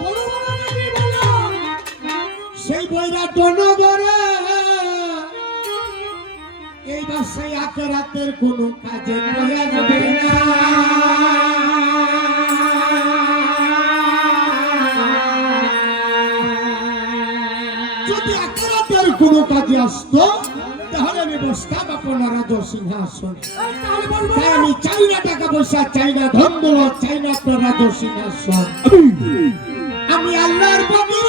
বলো বাবাজি বলো সেই বইরা টনগরে এই ব্যবসায় আখেরাতের কোনো কাজে প্রয়োজন না যদি আখেরাতের কোনো কাজে আসতো তাহলে আমি বসতাম আপনার রাজ সিংহাসন তাহলে বলবো তাই আমি চাই না টাকা পয়সা চাই না ধন দৌলত চাই না আপনার রাজ সিংহাসন আমি আল্লাহর বন্ধু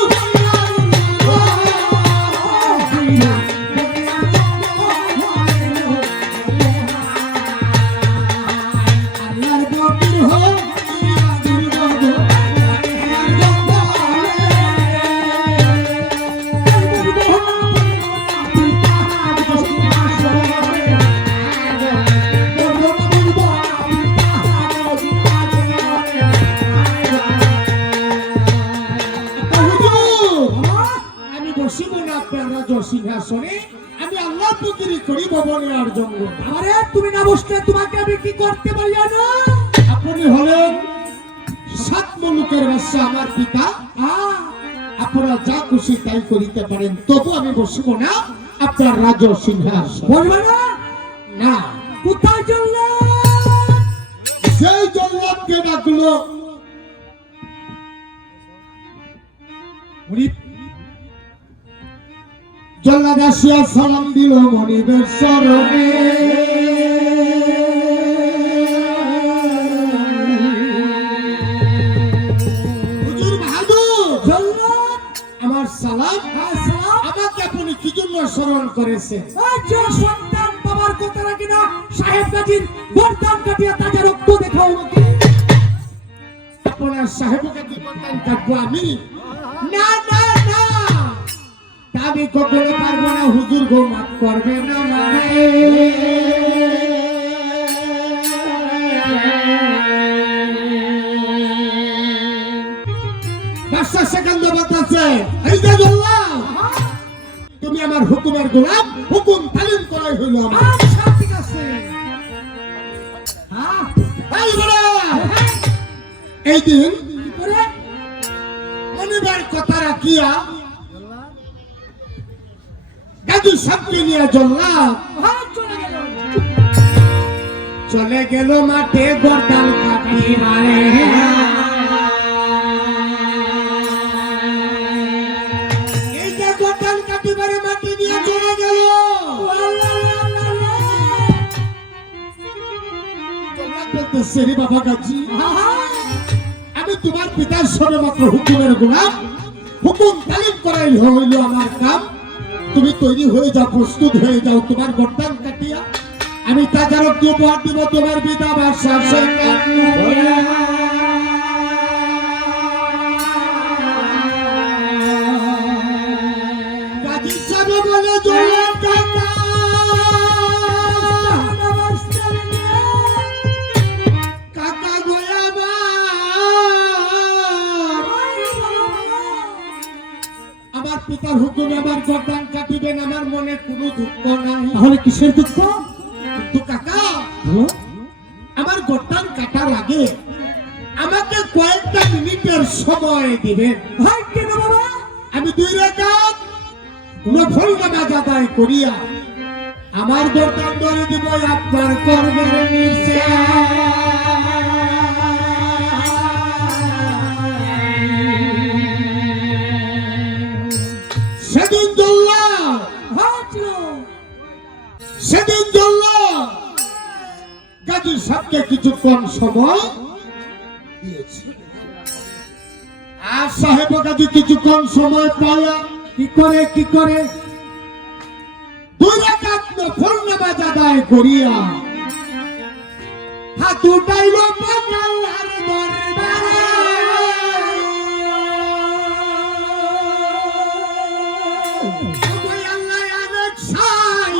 আল্লাহর বন্ধু হোক আমি বসিব না আপনার রাজ সিংহাসনে আমি আল্লাহ পুকিরি করি ভবনে আর জঙ্গল আরে তুমি না বসলে তোমাকে আমি কি করতে পারি জানো আপনি হলেন সাত মুলুকের বাদশা আমার পিতা আপনারা যা খুশি তাই করিতে পারেন তবু আমি বসিব না আপনার রাজ সিংহাসন বলবো না না কোথায় চললে সেই জল্লাদকে ডাকলো জল্লাদ আসিয়া সালাম দিল মনিবের চরণে হুজুর বাহাদুর জল্লাদ আমার সালাম সালাম আমাকে আপনি কি জন্য স্মরণ করেছেন যে সন্তান বাবার কথা রাখি না সাহেব গাজীর বরদান কাটিয়া তাজা রক্ত দেখাও আমাকে আপনার সাহেবকে কি বলতেন কাটবো আমি না না না তা আমি কখনো পারবো না হুজুর গো মাফ করবে না মানে বাদশা সেকেন্ড বাতাসে এই যে জল্লাদ তুমি আমার হুকুমের গোলাম হুকুম তালিম করাই হইল আমার আচ্ছা ঠিক আছে এই বড়া এই দিন কি করে মনিবার কথা রাখিয়া গাজী সাহেবকে নিয়ে জল্লাদ চলে গেল মাঠে গর্দান কাটি মারে এই যে গর্দান কাটি মারে মাটি নিয়ে চলে গেল জল্লাদ বলতেছে রে বাবা গাজী আমি তোমার পিতার সবে মাত্র হুকুমের গোলাম, হুকুম তালিম করাই হইল আমার কাম। তুমি তৈরি হয়ে যাও, প্রস্তুত হয়ে যাও, তোমার গর্দান কাটিয়া আমি তাজারক উপহার দিব তোমার পিতা বাদশাহ সরকার। গাজী সাহেব বলে জল্লাদ কাকা, কাকা গোয়াবা আমার পিতার হুকুমে আমার গর্দান কাটিবেন, আমার মনে কোনো দুঃখ নাই। তাহলে কিসের দুঃখ? কিন্তু কাকা আমার গর্দান কাটার আগে আমাকে কয়েকটা মিনিটের সময় দিবেন। ভাই কেন বাবা? আমি 2 রাকাত নফল নামাজ আদায় করিয়া আমার গর্দান ধরে দিব আপনার কর্মের নিচে। সেদিন জল্লাদ, সেদিন জল্লাদ গাজী সাহেবকে কিছুক্ষণ সময় দিয়েছি। আর সাহেব গাজী কিছুক্ষণ সময় পাওয়া কি করে 2 রাকাত নফল নামাজ আদায় করিয়া হাত উঠাইল আল্লাহর দরবারে। ওই আল্লাহ অনেক সাই,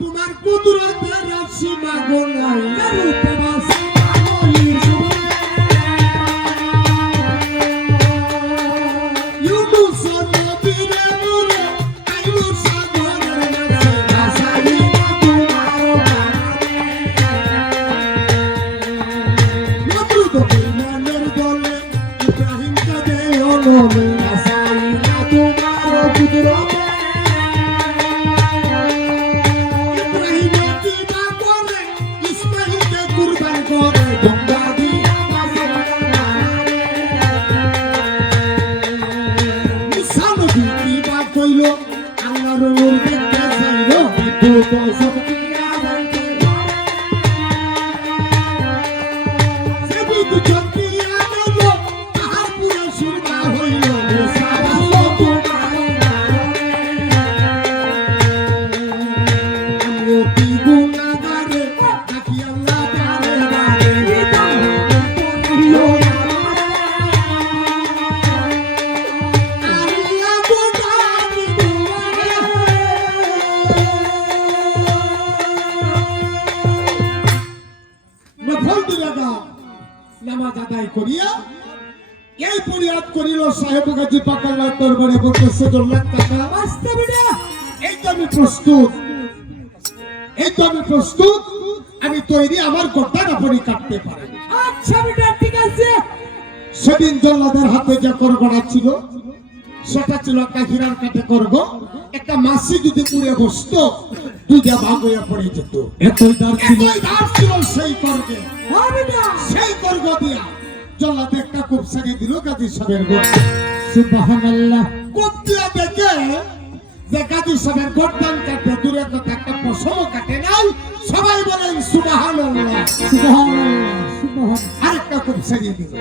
তোমার কুদরতের সীমা গোনাই। ইউনুস নবীরে মুরে আইলো সাগরের মাঝে, ভাসাইল নমরুদ বেঈমানের দলে ইব্রাহিম কাঁদে অনমে, ভাসাইল তোমার কুদরতে। ইব্রাহিম কি না করে, ইসমাঈলকে কুরবান করে, গঙ্গা দিয়া ভাসাইল মুসা নবী কি বা কইল, আল্লাহর নূর দেখতে চাইল, বিদ্যুৎ সব দিয়া যাইতে পারে। সে বিদ্যুৎ দিয়া গেল, তাহার পুরো সুরমা হইল, মুসা বলল তোমার নামে। আমি অতি গুনাহগারে, নাকি আল্লাহ তারে বারে, আল্লাহ গুনাহ দুয়ারে। নফল 2 রাকাত নামাজ আদায় করিয়া এই পরিহাত করিল সাহেব গাজী পাক আল্লাহর দরবারে, বলতেছে জল্লাদ কাকা এই তো আমি প্রস্তুত, এই তো আমি প্রস্তুত, আমি তৈরি, আমার গর্দান আপনি কাটতে পারেন। আচ্ছা বেটা ঠিক আছে। সেদিন জল্লাদের হাতে যে করগড়া ছিল সেটা ছিল একটা হীরার কাঠে করগ। একটা মাছি যদি পুড়ে বসতো 2 ভাগ হইয়া পড়ে যেত। এতই দার ছিল। এতই দাম ছিল সেই করগে। হ্যাঁ বেটা। সেই করগ দিয়া জল্লাদ একটা কূপ সারিয়ে দিল গাজী সাহেবের গর্দান। সুবহানাল্লাহ। কূপ দিয়া দেখে যে গাজী সাহেবের গর্দান কাটে, দূরে কথা একটা পশমও কাটে নাই। সবাই বলেন সুবহানাল্লাহ। সুবহানাল্লাহ। আরেকটা কূপ সারিয়ে দিল।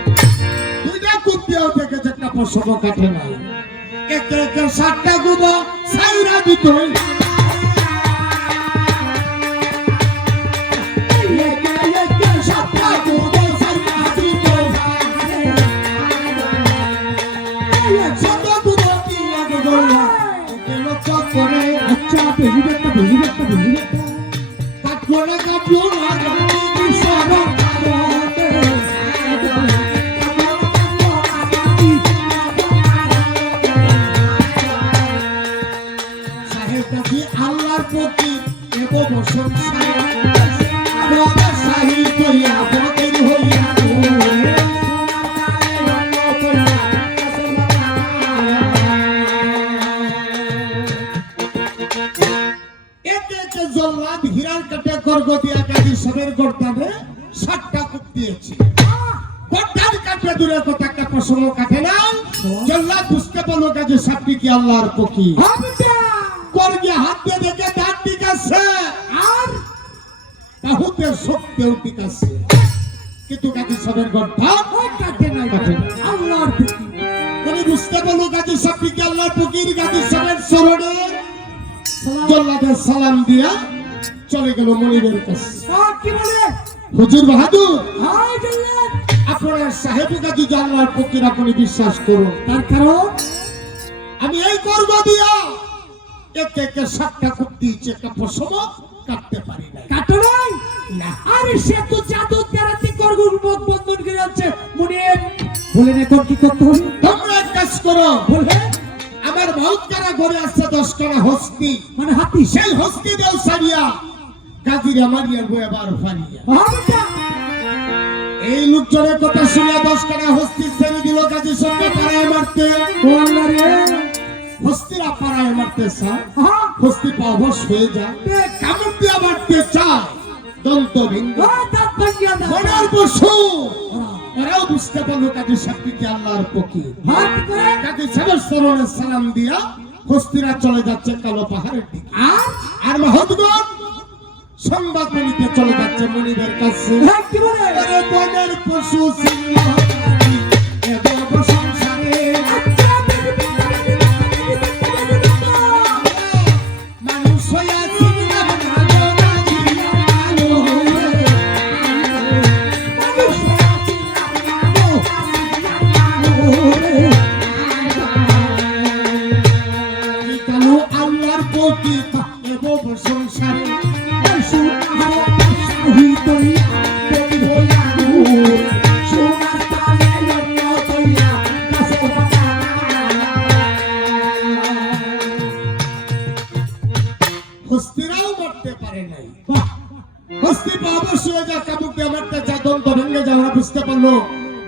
2টা কূপ দিয়েও দেখে যে একটা পশমও কাটে নাই। একে একে 7টা কূপ সাইরা দিত। একে একে 7টা কূপ সাইরা দিত। 7টা কূপ দিয়া গেল চক্করে। আচ্ছা বেশি একটা। কাটলো না গাজী সাহেব। সাহেব গাজী আল্লাহর প্রতি এব প্রশংসায় আপনারা সাহির কইয়া বকের হইয়া একে একে জল্লাদ হীরার কাটে করগ দিয়া গাজী সাহেবের গর্দানে 7টা কূপ দিয়েছে। গর্দান কাটে দূরে কথা একটা পশম কাটে না। জল্লাদ বুঝতে পারলো গাজী সাহেবটি কি আল্লাহর পক্ষী। করগে হাত দিয়ে দেখে দাঁত ঠিক আছে আর তাহুতের শক্তিও ঠিক আছে। কিন্তু গাজী সাহেবের গর্ধা ওই কাটে নাই কাটে না। আল্লাহর ফকির উনি বুঝতে পারলো গাজী সাহেবকে আল্লাহর ফকির। গাজী সাহেবের চরণে জল্লাদের সালাম দিয়া চলে গেল মনিবের কাছে। কি বলে হুজুর বাহাদুর, হাই জল্লাদ আপনার সাহেব গাজী আল্লাহর ফকির, আপনি বিশ্বাস করুন। তার কারণ আমি এই করব দিয়া একে একে 7টা কুত্তি চেকা পশম কাটতে পারি না। কাটো নাই না। আরে সে তো জাদু তেরাতে করগুল মত বন্ধন করে যাচ্ছে মুনির বলেন এখন কি করতে হবে তোমরা এক কাজ করো, বলে আমার বহুত কারা ঘরে আসছে 10 কারা হস্তি, মানে হাতি সেই হস্তি দেও সারিয়া গাজীর আমারিয়ার বয়ে বার ফারিয়া। ভাবটা এই লোকজনের কথা শুনে 10 কারা হস্তি ছেড়ে দিল গাজীর সঙ্গে পাড়ায় মারতে। ও আল্লাহ রে হস্তিরা পাড়ায় মারতে চায়, হ্যাঁ হস্তি পাবস হয়ে যায়, কামড় দিয়া মারতে চায়, দন্ত ভিঙ্গ ও দাঁত ভাঙিয়া দাও মনের পশু। ওরাও বুঝতে পারলো গাজী সাহেবকে আল্লাহর ফকির। হাত করে গাজী সাহেবের চরণে সালাম দিয়া হস্তিরা চলে যাচ্ছে কালো পাহাড়ের দিকে। আর মহৎগণ সংবাদ নিতে চলে যাচ্ছে মনিবের কাছে। হ্যাঁ কি বলে আরে বনের পশু ছিল এবং সংসারে মানুষ হইয়া ছিলাম ভালো গাজী ভালো হয়ে। কালো আল্লাহর ফকির এবং সংসারে হস্তিরাও মারতে পারে নাই। হস্তি পাবস হয়ে যা কামুক দিয়ে মারতে যা দন্ত ভেঙে যা। ওরা বুঝতে পারলো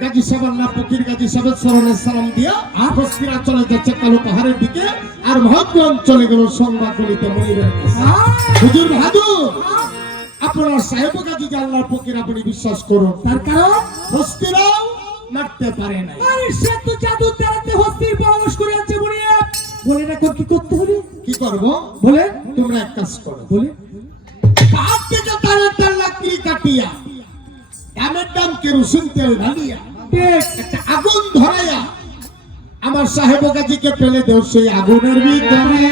গাজী সাহেব আল্লাহ ফকির। গাজী সাহেবের চরণে সালাম দিয়া আর হস্তিরা চলে যাচ্ছে কালো পাহাড়ের দিকে। আর মহৎগণ চলে গেল সংবাদ বলিতে মনিবের কাছে। হুজুর বাহাদুর, আপনার সাহেব গাজী আল্লাহর ফকির, আপনি বিশ্বাস করুন। তার কারণ হস্তিরাও মারতে পারে নাই। আরে সে তো জাদু তেরাতে হস্তির পরামর্শ করে যাচ্ছে মুনির বলেন এখন কি করতে হবে কি করব? বলে তোমরা এক কাজ করো, বলে পাহাড় থেকে টানের টান লাকড়ি কাটিয়া দামের দাম কেরোসিন তেল ঢালিয়া একটা আগুন ধরাইয়া আমার সাহেব গাজীকে ফেলে দেও সেই আগুনের ভিতরে।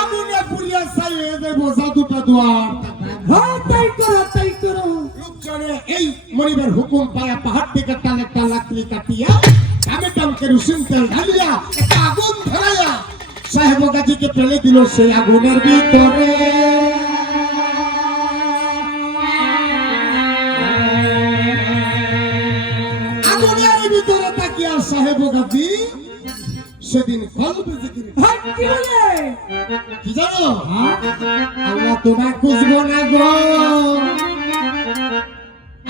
আগুনে পুড়িয়া ছাই হয়ে যাইব জাদুটা দুয়ার। হ্যাঁ তাই করো তাই করো লোকজনে এই মনিবের হুকুম পায়া পাহাড় থেকে টানের টান লাকড়ি কাটিয়া দামের দাম কেরোসিন তেল ঢালিয়া একটা আগুন ধরাইয়া সাহেব গাজীকে ফেলে দিল সেই আগুনের ভিতরে। আগুনের ভিতরে তাকিয়া সাহেব গাজী সেদিন কলবে জিকির। হ্যাঁ কি বলে কি জানো? আল্লাহ তোমায় খুঁজবো না গো,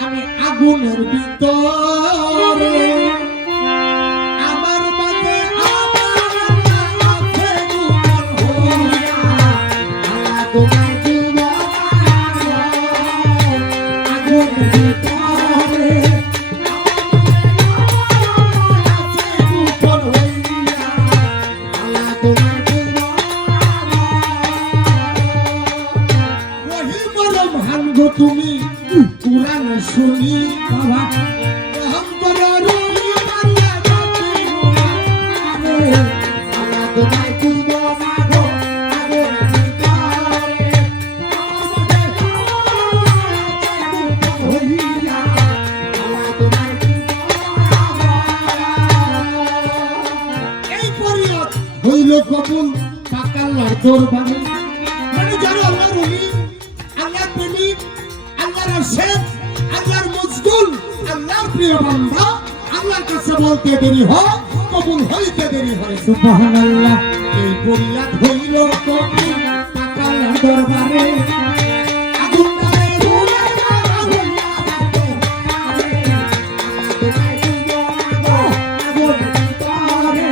আমি আগুনের ভিতরে। আমার মাঝে আমার আল্লাহ আছে গুমান হইয়া। আল্লাহ তোমায় খুঁজবো না গো, আগুনের ভিতরে। আছে গুমান হইয়া। আল্লাহ তোমায় খুঁজবো না গো। ওহি মরম হানগো তুমি কুরআন শুনি বাবা রহমতের রুহি আল্লাহ জাতি গুনারে। আল্লাহ তোমায় খুঁজবো না গো, আগুনের ভিতরে। হইয়া আল্লাহ তোমায় খুঁজবো না গো। এই পরিয়ত হইল কবুল পাক আল্লাহর দরবারে। মানে যারা আল্লাহর ওলি, আল্লাহর প্রেমিক, আল্লাহর আশেক, আল্লাহর মজগুল, আল্লাহর প্রিয় বান্দা, আল্লাহর কাছে বলতে দেরি হয়, কবুল হইতে দেরি হয়। সুবহানাল্লাহ এই পরিয়াত হইল কবুল পাক আল্লাহর দরবারে। আগুন নামে ধুলা মারা হইয়া থাকে। আল্লাহ তোমায় খুঁজবো না গো, আগুনের ভিতরে।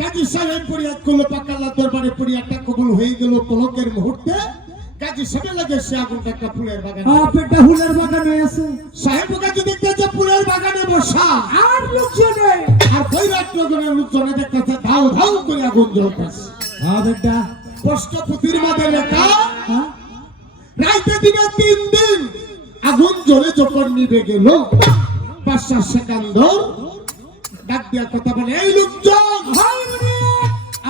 গাজী সাহেব পরিয়াত করলো পাক আল্লাহর দরবারে। পরিয়াতটা কবুল হয়ে গেল পলকের মুহূর্তে। কাজী সাহেব লাগে সে আগুনটা একটা ফুলের বাগান পেটটা হুলের বাগানে আছে সাহেব কাজী দেখতেছে ফুলের বাগানে বসা আর লোকজনে আর বৈরাট লোকজনের লোকজনে দেখতেছে ধাউ ধাউ করে আগুন জ্বলতেছে বেটা কষ্ট পুঁথির মধ্যে লেখা হ্যাঁ রাইতে দিনে 3 দিন আগুন জ্বলে যখন নিভে গেল বাদশা সেকান্দর ডাক দিয়া কথা বলে এই লোকজন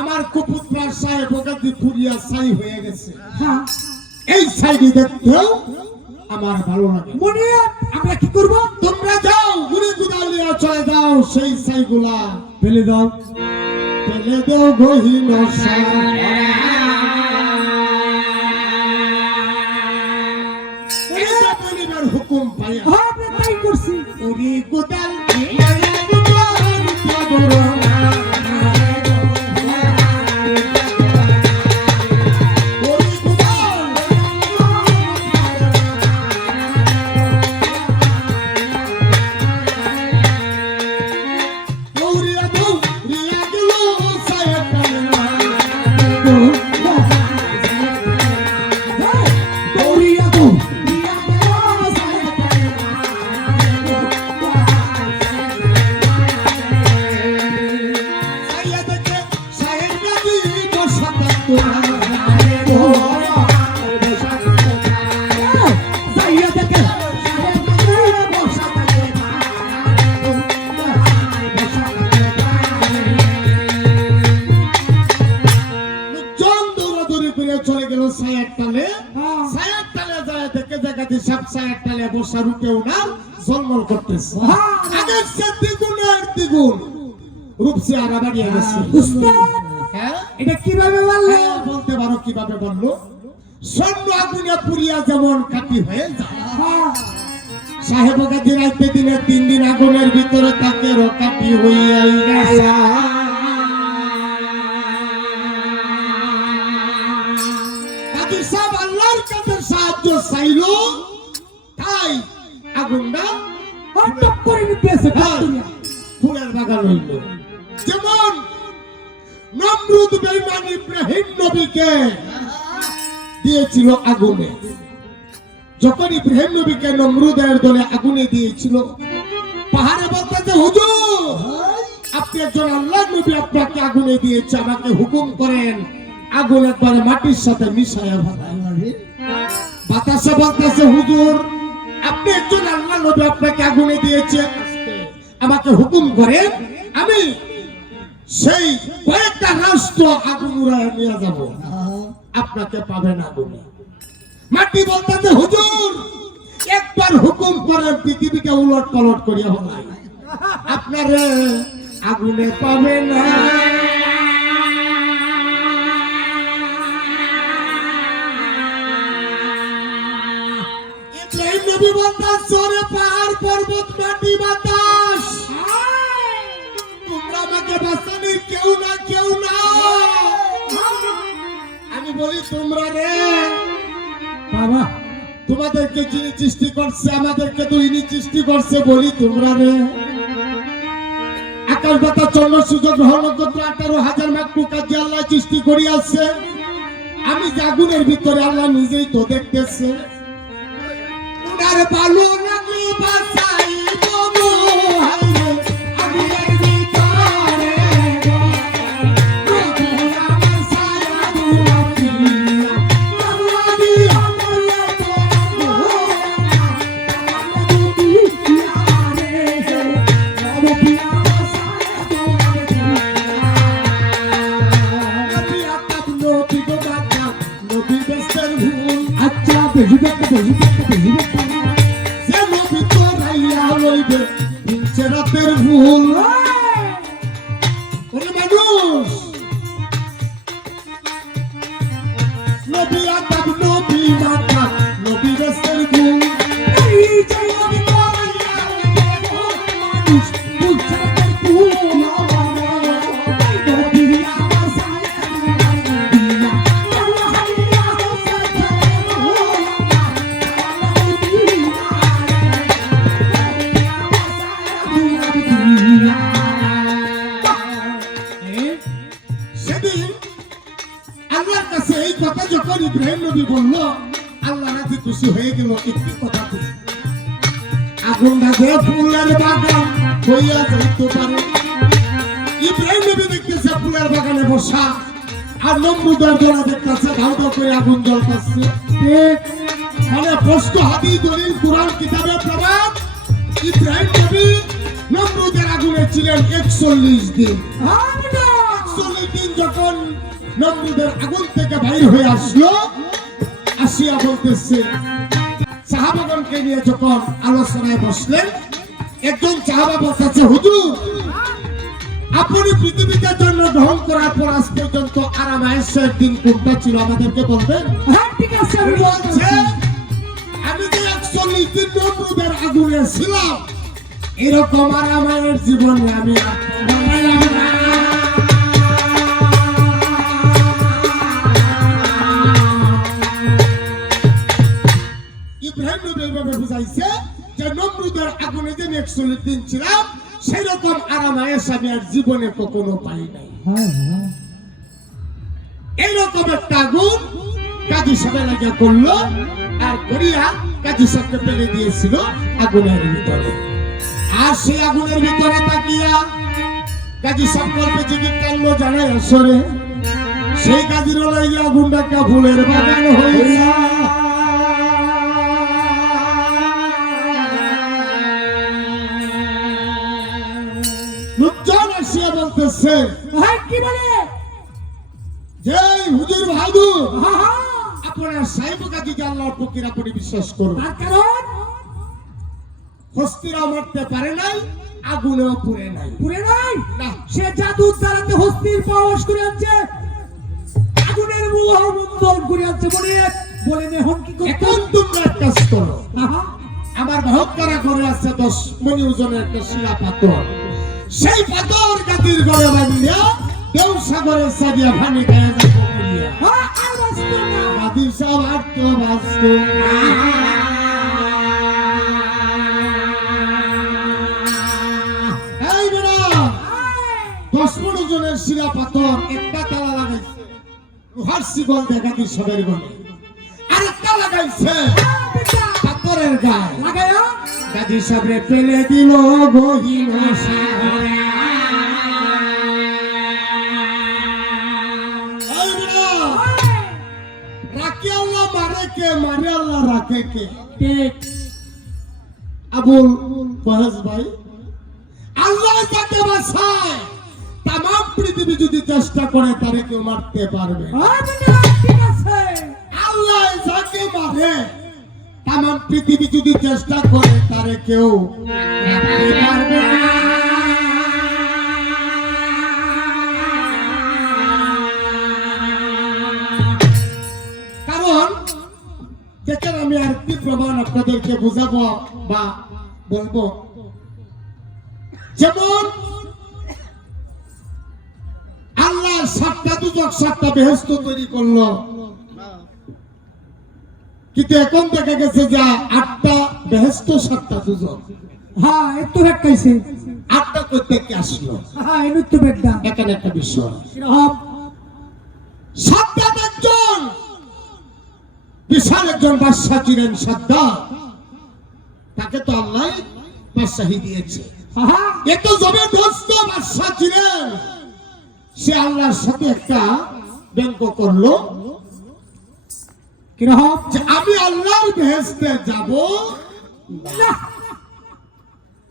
আমার কুপুত্র সাহেব ওকাদি পুরিয়া ছাই হয়ে গেছে হ্যাঁ এই ছাইটি দেখতেও আমার ভালো লাগে মনে আমরা কি করব তোমরা যাও গুড়ি গুদালিয়া চলে যাও সেই ছাইগুলা ফেলে দাও ফেলে দেও গহীন হুকুম পাইয়া আমরা তাই করছি গুড়ি গুদাল চলে গেল সায়ার তালে সায়ার তালে যায় দেখে জায়গাতে সব সায়ার তালে বসা রূপে উনার জন্মল করতেছে আগের সে দ্বিগুণের দ্বিগুণ রূপসে আর বাড়িয়ে গেছে হ্যাঁ এটা কিভাবে বললে বলতে পারো কিভাবে বললো স্বর্ণ আগুনে পুরিয়া যেমন কাটি হয়ে যায় সাহেব গাজী রাইতে দিনে 3 দিন আগুনের ভিতরে তাকে রকাটি হইয়া গেছে সব আল্লাহর কাছে সাহায্য চাইলো তাই আগুনটা হঠাৎ করে নিতেছে ফুলের বাগান হইল যেমন নমরুদ বেঈমান ইব্রাহিম নবীকে দিয়েছিল আগুনে যখন ইব্রাহিম নবীকে নমরুদের দলে আগুনে দিয়েছিল পাহাড়ে বলতেছে হুজুর আপনি একজন আল্লাহর নবী আপনাকে আগুনে দিয়েছে আমাকে হুকুম করেন আগুন একবার মাটির সাথে মিশায়া বাতাসে বলতেছে হুজুর আপনি একজন আল্লাহ নবী আপনাকে আগুনে দিয়েছে আমাকে হুকুম করেন আমি সেই কয়েকটা রাষ্ট্র আগুন উড়ায় নিয়ে যাব আপনাকে পাবেন আগুনে মাটি বলতেছে হুজুর একবার হুকুম করেন পৃথিবীকে উলট পালট করিয়া হলাই আপনারে আগুনে পাবে না নবী বলতেছে ওরে পাহাড় পর্বত মাটি বাতাস তোমরা আমাকে বাঁচানোর কেউ না আমি বলি তোমরা রে বাবা তোমাদেরকে যিনি সৃষ্টি করছে আমাদেরকে তো ইনি সৃষ্টি করছে বলি তোমরা রে আকাশ বাতাস চন্দ্র সূর্য গ্রহ নক্ষত্র 18,000 মাখলুকাত যে আল্লাহ সৃষ্টি করিয়াছে আমি যে আগুনের ভিতরে আল্লাহ নিজেই তো দেখতেছে উনার ভালো লাগলে বাসাই বলো হাইরে আগুনের ভিতরে আমার সায়া দুলাপিয়া বাংলাদি আমার তো আচ্ছা বেশি রাতের ভুল মানুষ নবী আতাব নবী মাতা নবী রাতের ভুল সেদিন আল্লাহর কাছে এই কথা যখন ইব্রাহিম নবী বলল আল্লাহ রাজি খুশি হয়ে গেল একটি কথাতে, আগুনটা যে ফুলের বাগান হইয়া যাইতে পারে। ইব্রাহিম নবী দেখতেছে ফুলের বাগানে বসা, আর নমরুদের দোলা দেখতেছে ধাউ ধাউ করে আগুন জ্বলতেছে। মানে প্রশ্ন হাদিস দলিল কুরআন কিতাবে প্রমাণ, ইব্রাহিম নবী নমরুদের আগুনে ছিলেন 41 দিন। 41 দিন যখন নমরুদের আগুন থেকে বাইর হয়ে আসলো, আসিয়া বলতেছে সাহাবাগণকে নিয়ে যখন আলোচনায় বসলেন, একজন সাহাবা বলতেছে হুজুর আপনি পৃথিবীতে জন্ম গ্রহণ করার পর আজ পর্যন্ত আরাম আয়েশের দিন কোনটা ছিল আমাদেরকে বলবেন? হ্যাঁ ঠিক আছে আমি বলছে আমি যে 41 দিন নমরুদের আগুনে ছিলাম, এরকম আরাম আয়ের জীবনে আমি আর পাইলাম না। ইব্রাহিম নবী এভাবে বুঝাইছে যে নমরুদের আগুনে যে আমি 41 দিন ছিলাম, সেই রকম আরাম আয়েশ আমি আর জীবনে কখনো পাই নাই। এইরকম একটা আগুন কাজী সাহেব লাগিয়া করলো, আর করিয়া কাজী সাহেবকে ফেলে দিয়েছিল আগুনের ভিতরে। আর সেই আগুনের ভিতরে তাকিয়া কাজী সাহেব গল্পে যে টানলো জানাই আসরে, সেই কাজীর লাগিয়া আগুনটা একটা ফুলের বাগান হয়েছে। লোকজন আসিয়া বলতেছে হ্যাঁ কি বলে যে হুজুর বাহাদুর হ্যাঁ হ্যাঁ আপনার সাহেব কাজীকে আল্লাহর ফকির আপনি বিশ্বাস করুন। তার কারণ হস্তিরাও মারতে পারে নাই, আগুনেও পুড়ে নাই। পুরে নাই না, সে জাদুর দ্বারাতে হস্তির পাওয়াস করে আছে, আগুনের মুহ মন্দন করে আছে বলে বলে এখন কি করতে এখন তোমরা এক কাজ করো, হ্যাঁ আমার বাহকারা ঘরে আছে 10 মণি ওজনের একটা শিলা পাথর, সেই পাথর গাদির গড়ে বাঁধিয়া দেউ সাগরে সাজিয়া পানি খাইয়া যাবো বলিয়া। হ্যাঁ আর বাঁচতো না গাদির সব আর্ত বাস্ত এই বেড়া 10 মণ ওজনের শিলা পাথর একটা তালা লাগাইছে লোহার শিকল দেখাতি সবের গলে, আরেকটা লাগাইছে পাথরের গায়ে লাগায়া গাদি সাবরে ফেলে দিল গহীন সাগরে। এই বেড়া, রাখে আল্লাহ মারে কে, মারে আল্লাহ রাখে কে? ঠিক আবুল ফরাজ ভাই, আল্লাহ যাকে বাঁচায় তাম পৃথিবী যদি চেষ্টা করে তারে কেউ মারতে পারবে না। হ্যাঁ বেটা ঠিক আছে আল্লাহ যাকে মারে তাম পৃথিবী যদি চেষ্টা করে তারে কেউ মারতে পারবে না। কারণ দেখেন আমি আর কি প্রমাণ আপনাদেরকে বুঝাবো বা বলবো, যেমন আল্লাহ 7টা দুজক 7টা বেহেশত তৈরি করলো, কিন্তু এখন দেখা গেছে যে 8টা বেহেশত 7টা দুজক। হ্যাঁ একটু হেক্কাইছে 8টা করতে কি আসলো? হ্যাঁ এনুত তো বেটা এখানে একটা বিষয়, কিরকম সাদ্দাত একজন বিশাল একজন বাদশা ছিলেন। সাদ্দাত তাকে তো আল্লাহ বাদশাহী দিয়েছে, হ্যাঁ এত জবরদস্ত বাদশা ছিলেন, সে আল্লাহর সাথে একটা ব্যঙ্গ করলো কিরকম যে আমি আল্লাহর বেহেশতে যাব না,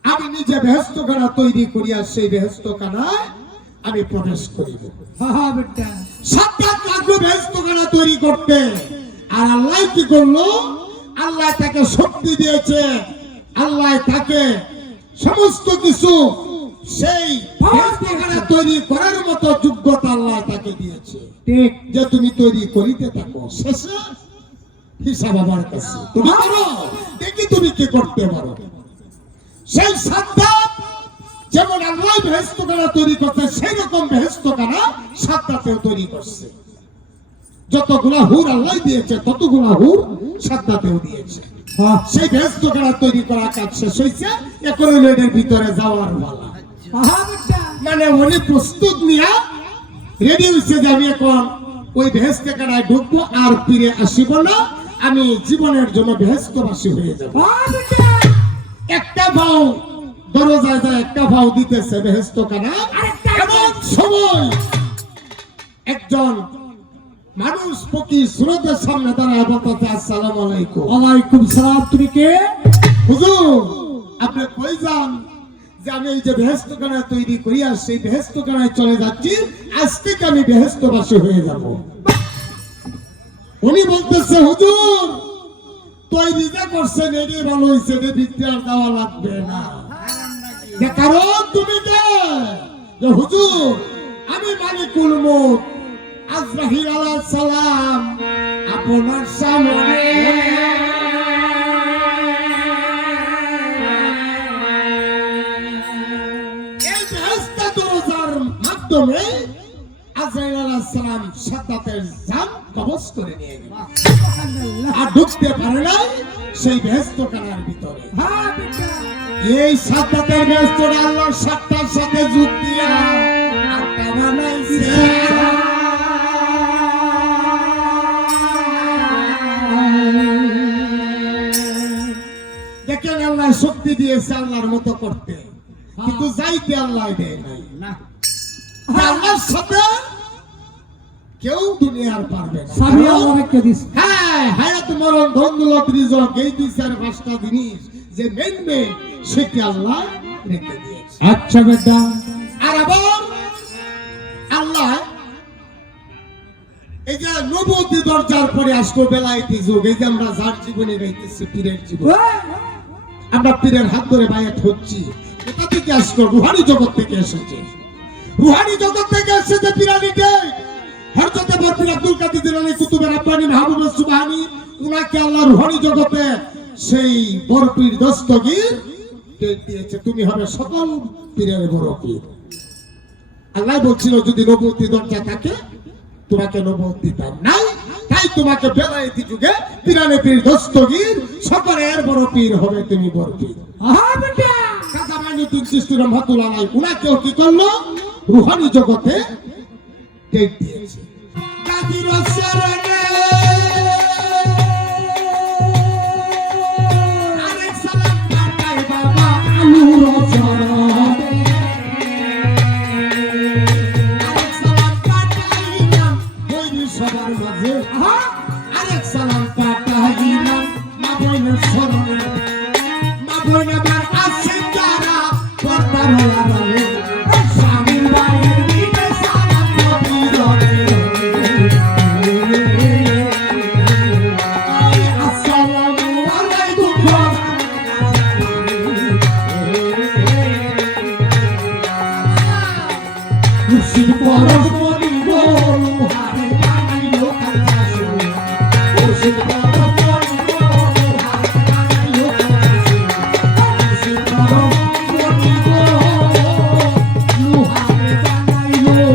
আমি নিজে বেহেশতখানা তৈরি করিয়া সেই বেহেশতখানায় আমি প্রবেশ করিব। হ্যাঁ বেটা সাদ্দাত লাগলো বেহেশতখানা তৈরি করতে, আর আল্লাহ কি করলো? আল্লাহ তাকে শক্তি দিয়েছে, আল্লাহ তাকে সমস্ত কিছু সেই বেহেশতখানা তৈরি করার মতো যোগ্যতা আল্লাহ তাকে দিয়েছে, ঠিক যে তুমি তৈরি করিতে থাকো, শেষে হিসাব আমার কাছে, তুমি করো, দেখি তুমি কি করতে পারো। সেই সাদ্দাত যেমন আল্লাহ বেহেশতখানা তৈরি করছে, সেই রকম বেহেশতখানা সাদ্দাতেও তৈরি করছে। যতগুলা হুর আল্লাহ দিয়েছে ততগুলা হুর সাদ্দাতেও দিয়েছে। হ্যাঁ সেই বেহেশতখানা তৈরি করা কাজ শেষ হয়েছে, এখন এর ভিতরে যাওয়ার বেলা। হ্যাঁ বেটা মানে উনি প্রস্তুত নিয়ে রেডি হয়েছে যে আমি এখন ওই বেহেশতখানায় ঢুকবো, আর ফিরে আসিব না, আমি জীবনের জন্য বেহেশতবাসী হয়ে যাব। হ্যাঁ বেটা। একটা ভাও দরজায় যায়, একটা ভাও দিতেছে বেহেশত কানা। এমন সময় একজন মানুষ ফকির সুরতের সামনে দাঁড়ায় বলতে, আসসালামু আলাইকুম। ওয়ালাইকুম সালাম। তুমি কে? হুজুর, আপনি কই যান? যে আমি এই যে বেহেশতখানা তৈরি করিয়া সেই বেহেশতখানায় চলে যাচ্ছি, আজ থেকে আমি বেহেশতবাসী হয়ে যাব। উনি বলতেছে, হুজুর তৈরি যা করছেন এটি ভালো হয়েছে, এটি ভিত্তি আর দেওয়া লাগবে না। যে কারণ তুমি কে? যে হুজুর আমি মালিকুল মউত আজরাইল আলাইহিস সালাম আপনার সামনে এই বেহেশত দরজার মাধ্যমে আজরাইল আলাইহিস সালাম সাদ্দাতের জান কবজ করে নিয়ে গেল। আর ঢুকতে পারে নাই সেই বেহেশতখানার ভিতরে। হ্যাঁ বেটা। এই সাদ্দাতের বেহেশতটা আল্লাহর সাতটার সাথে যোগ দিয়া আটটা বানাইছে। দেখেন আল্লাহ শক্তি দিয়েছে আল্লাহর মতো করতে, কিন্তু যাইতে আল্লাহ দেয় নাই। না। আল্লাহর সাথে কেউ দুনিয়ার পারবে না। স্বামী আল্লাহ রেখে দিস। হ্যাঁ, হায়াত মরণ ধন দৌলত রিজক এই দুই চার পাঁচটা জিনিস যে মেন সেটি আল্লাহ রেখে দিয়েছে। আচ্ছা বেটা। আর আবার আল্লাহ এই যে নবুয়তি দরজার পরে আসলো বেলায়েতি যুগ, এই যে আমরা যার জীবনে গাইতেছি পীরের জীবন, আমরা পীরের হাত ধরে বায়াত হচ্ছি, কোথা থেকে আসলো? রুহানি জগৎ থেকে এসেছে। রুহানি জগৎ থেকে এসেছে পীরানিকে হযরত বরপীর আব্দুল কাদের জিলানী কুতুবে রাব্বানী মাহবুবে সুবহানী, উনাকে আল্লাহ রুহানি জগতে সেই বরপীর দস্তগীর দিয়েছে, তুমি হবে সকল পীরের বড় পীর। আল্লাহ বলছিল যদি নবুয়তি দরজা থাকে তোমাকে নবুয়ত দিতাম নাই, তাই তোমাকে বেলায়েতি যুগে পীরানে পীর দস্তগীর সকলের বড় পীর হবে, তুমি বড় পীর। হ্যাঁ বেটা। খাজা মাইনুদ্দিন চিশতি রহমাতুল্লাহ আলাইহি উনাকেও কি করলো? রুহানি জগতে ডেট দিয়েছে। কাদির শরণে আরেক সালাম পাঠাই বাবা আলুর চরণে, আরেক সালাম পাঠাইলাম বৈরি সবার মাঝে, আরেক সালাম পাঠাইলাম মা বইনের শরণে। মা বইন আবার আছে যারা পর্দা হইয়া বলে স্বামীর বাড়ির দিকে সালাম নবী ধরে। আসসালামু আলাইকুম খুশি পরশ মনিব লোহারে বানাইলো কাঁচাসু, খুশি পরশ মনিব লোহারে বানাইলো কাঁচাসু, খুশি পরশ মনিব লোহারে বানাইলো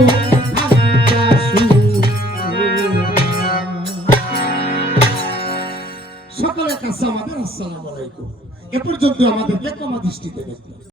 কাঁচাসু। সকলের কাছে আমাদের আসসালামু আলাইকুম। এ পর্যন্ত আমাদেরকে ক্ষমা দৃষ্টিতে দেখবেন।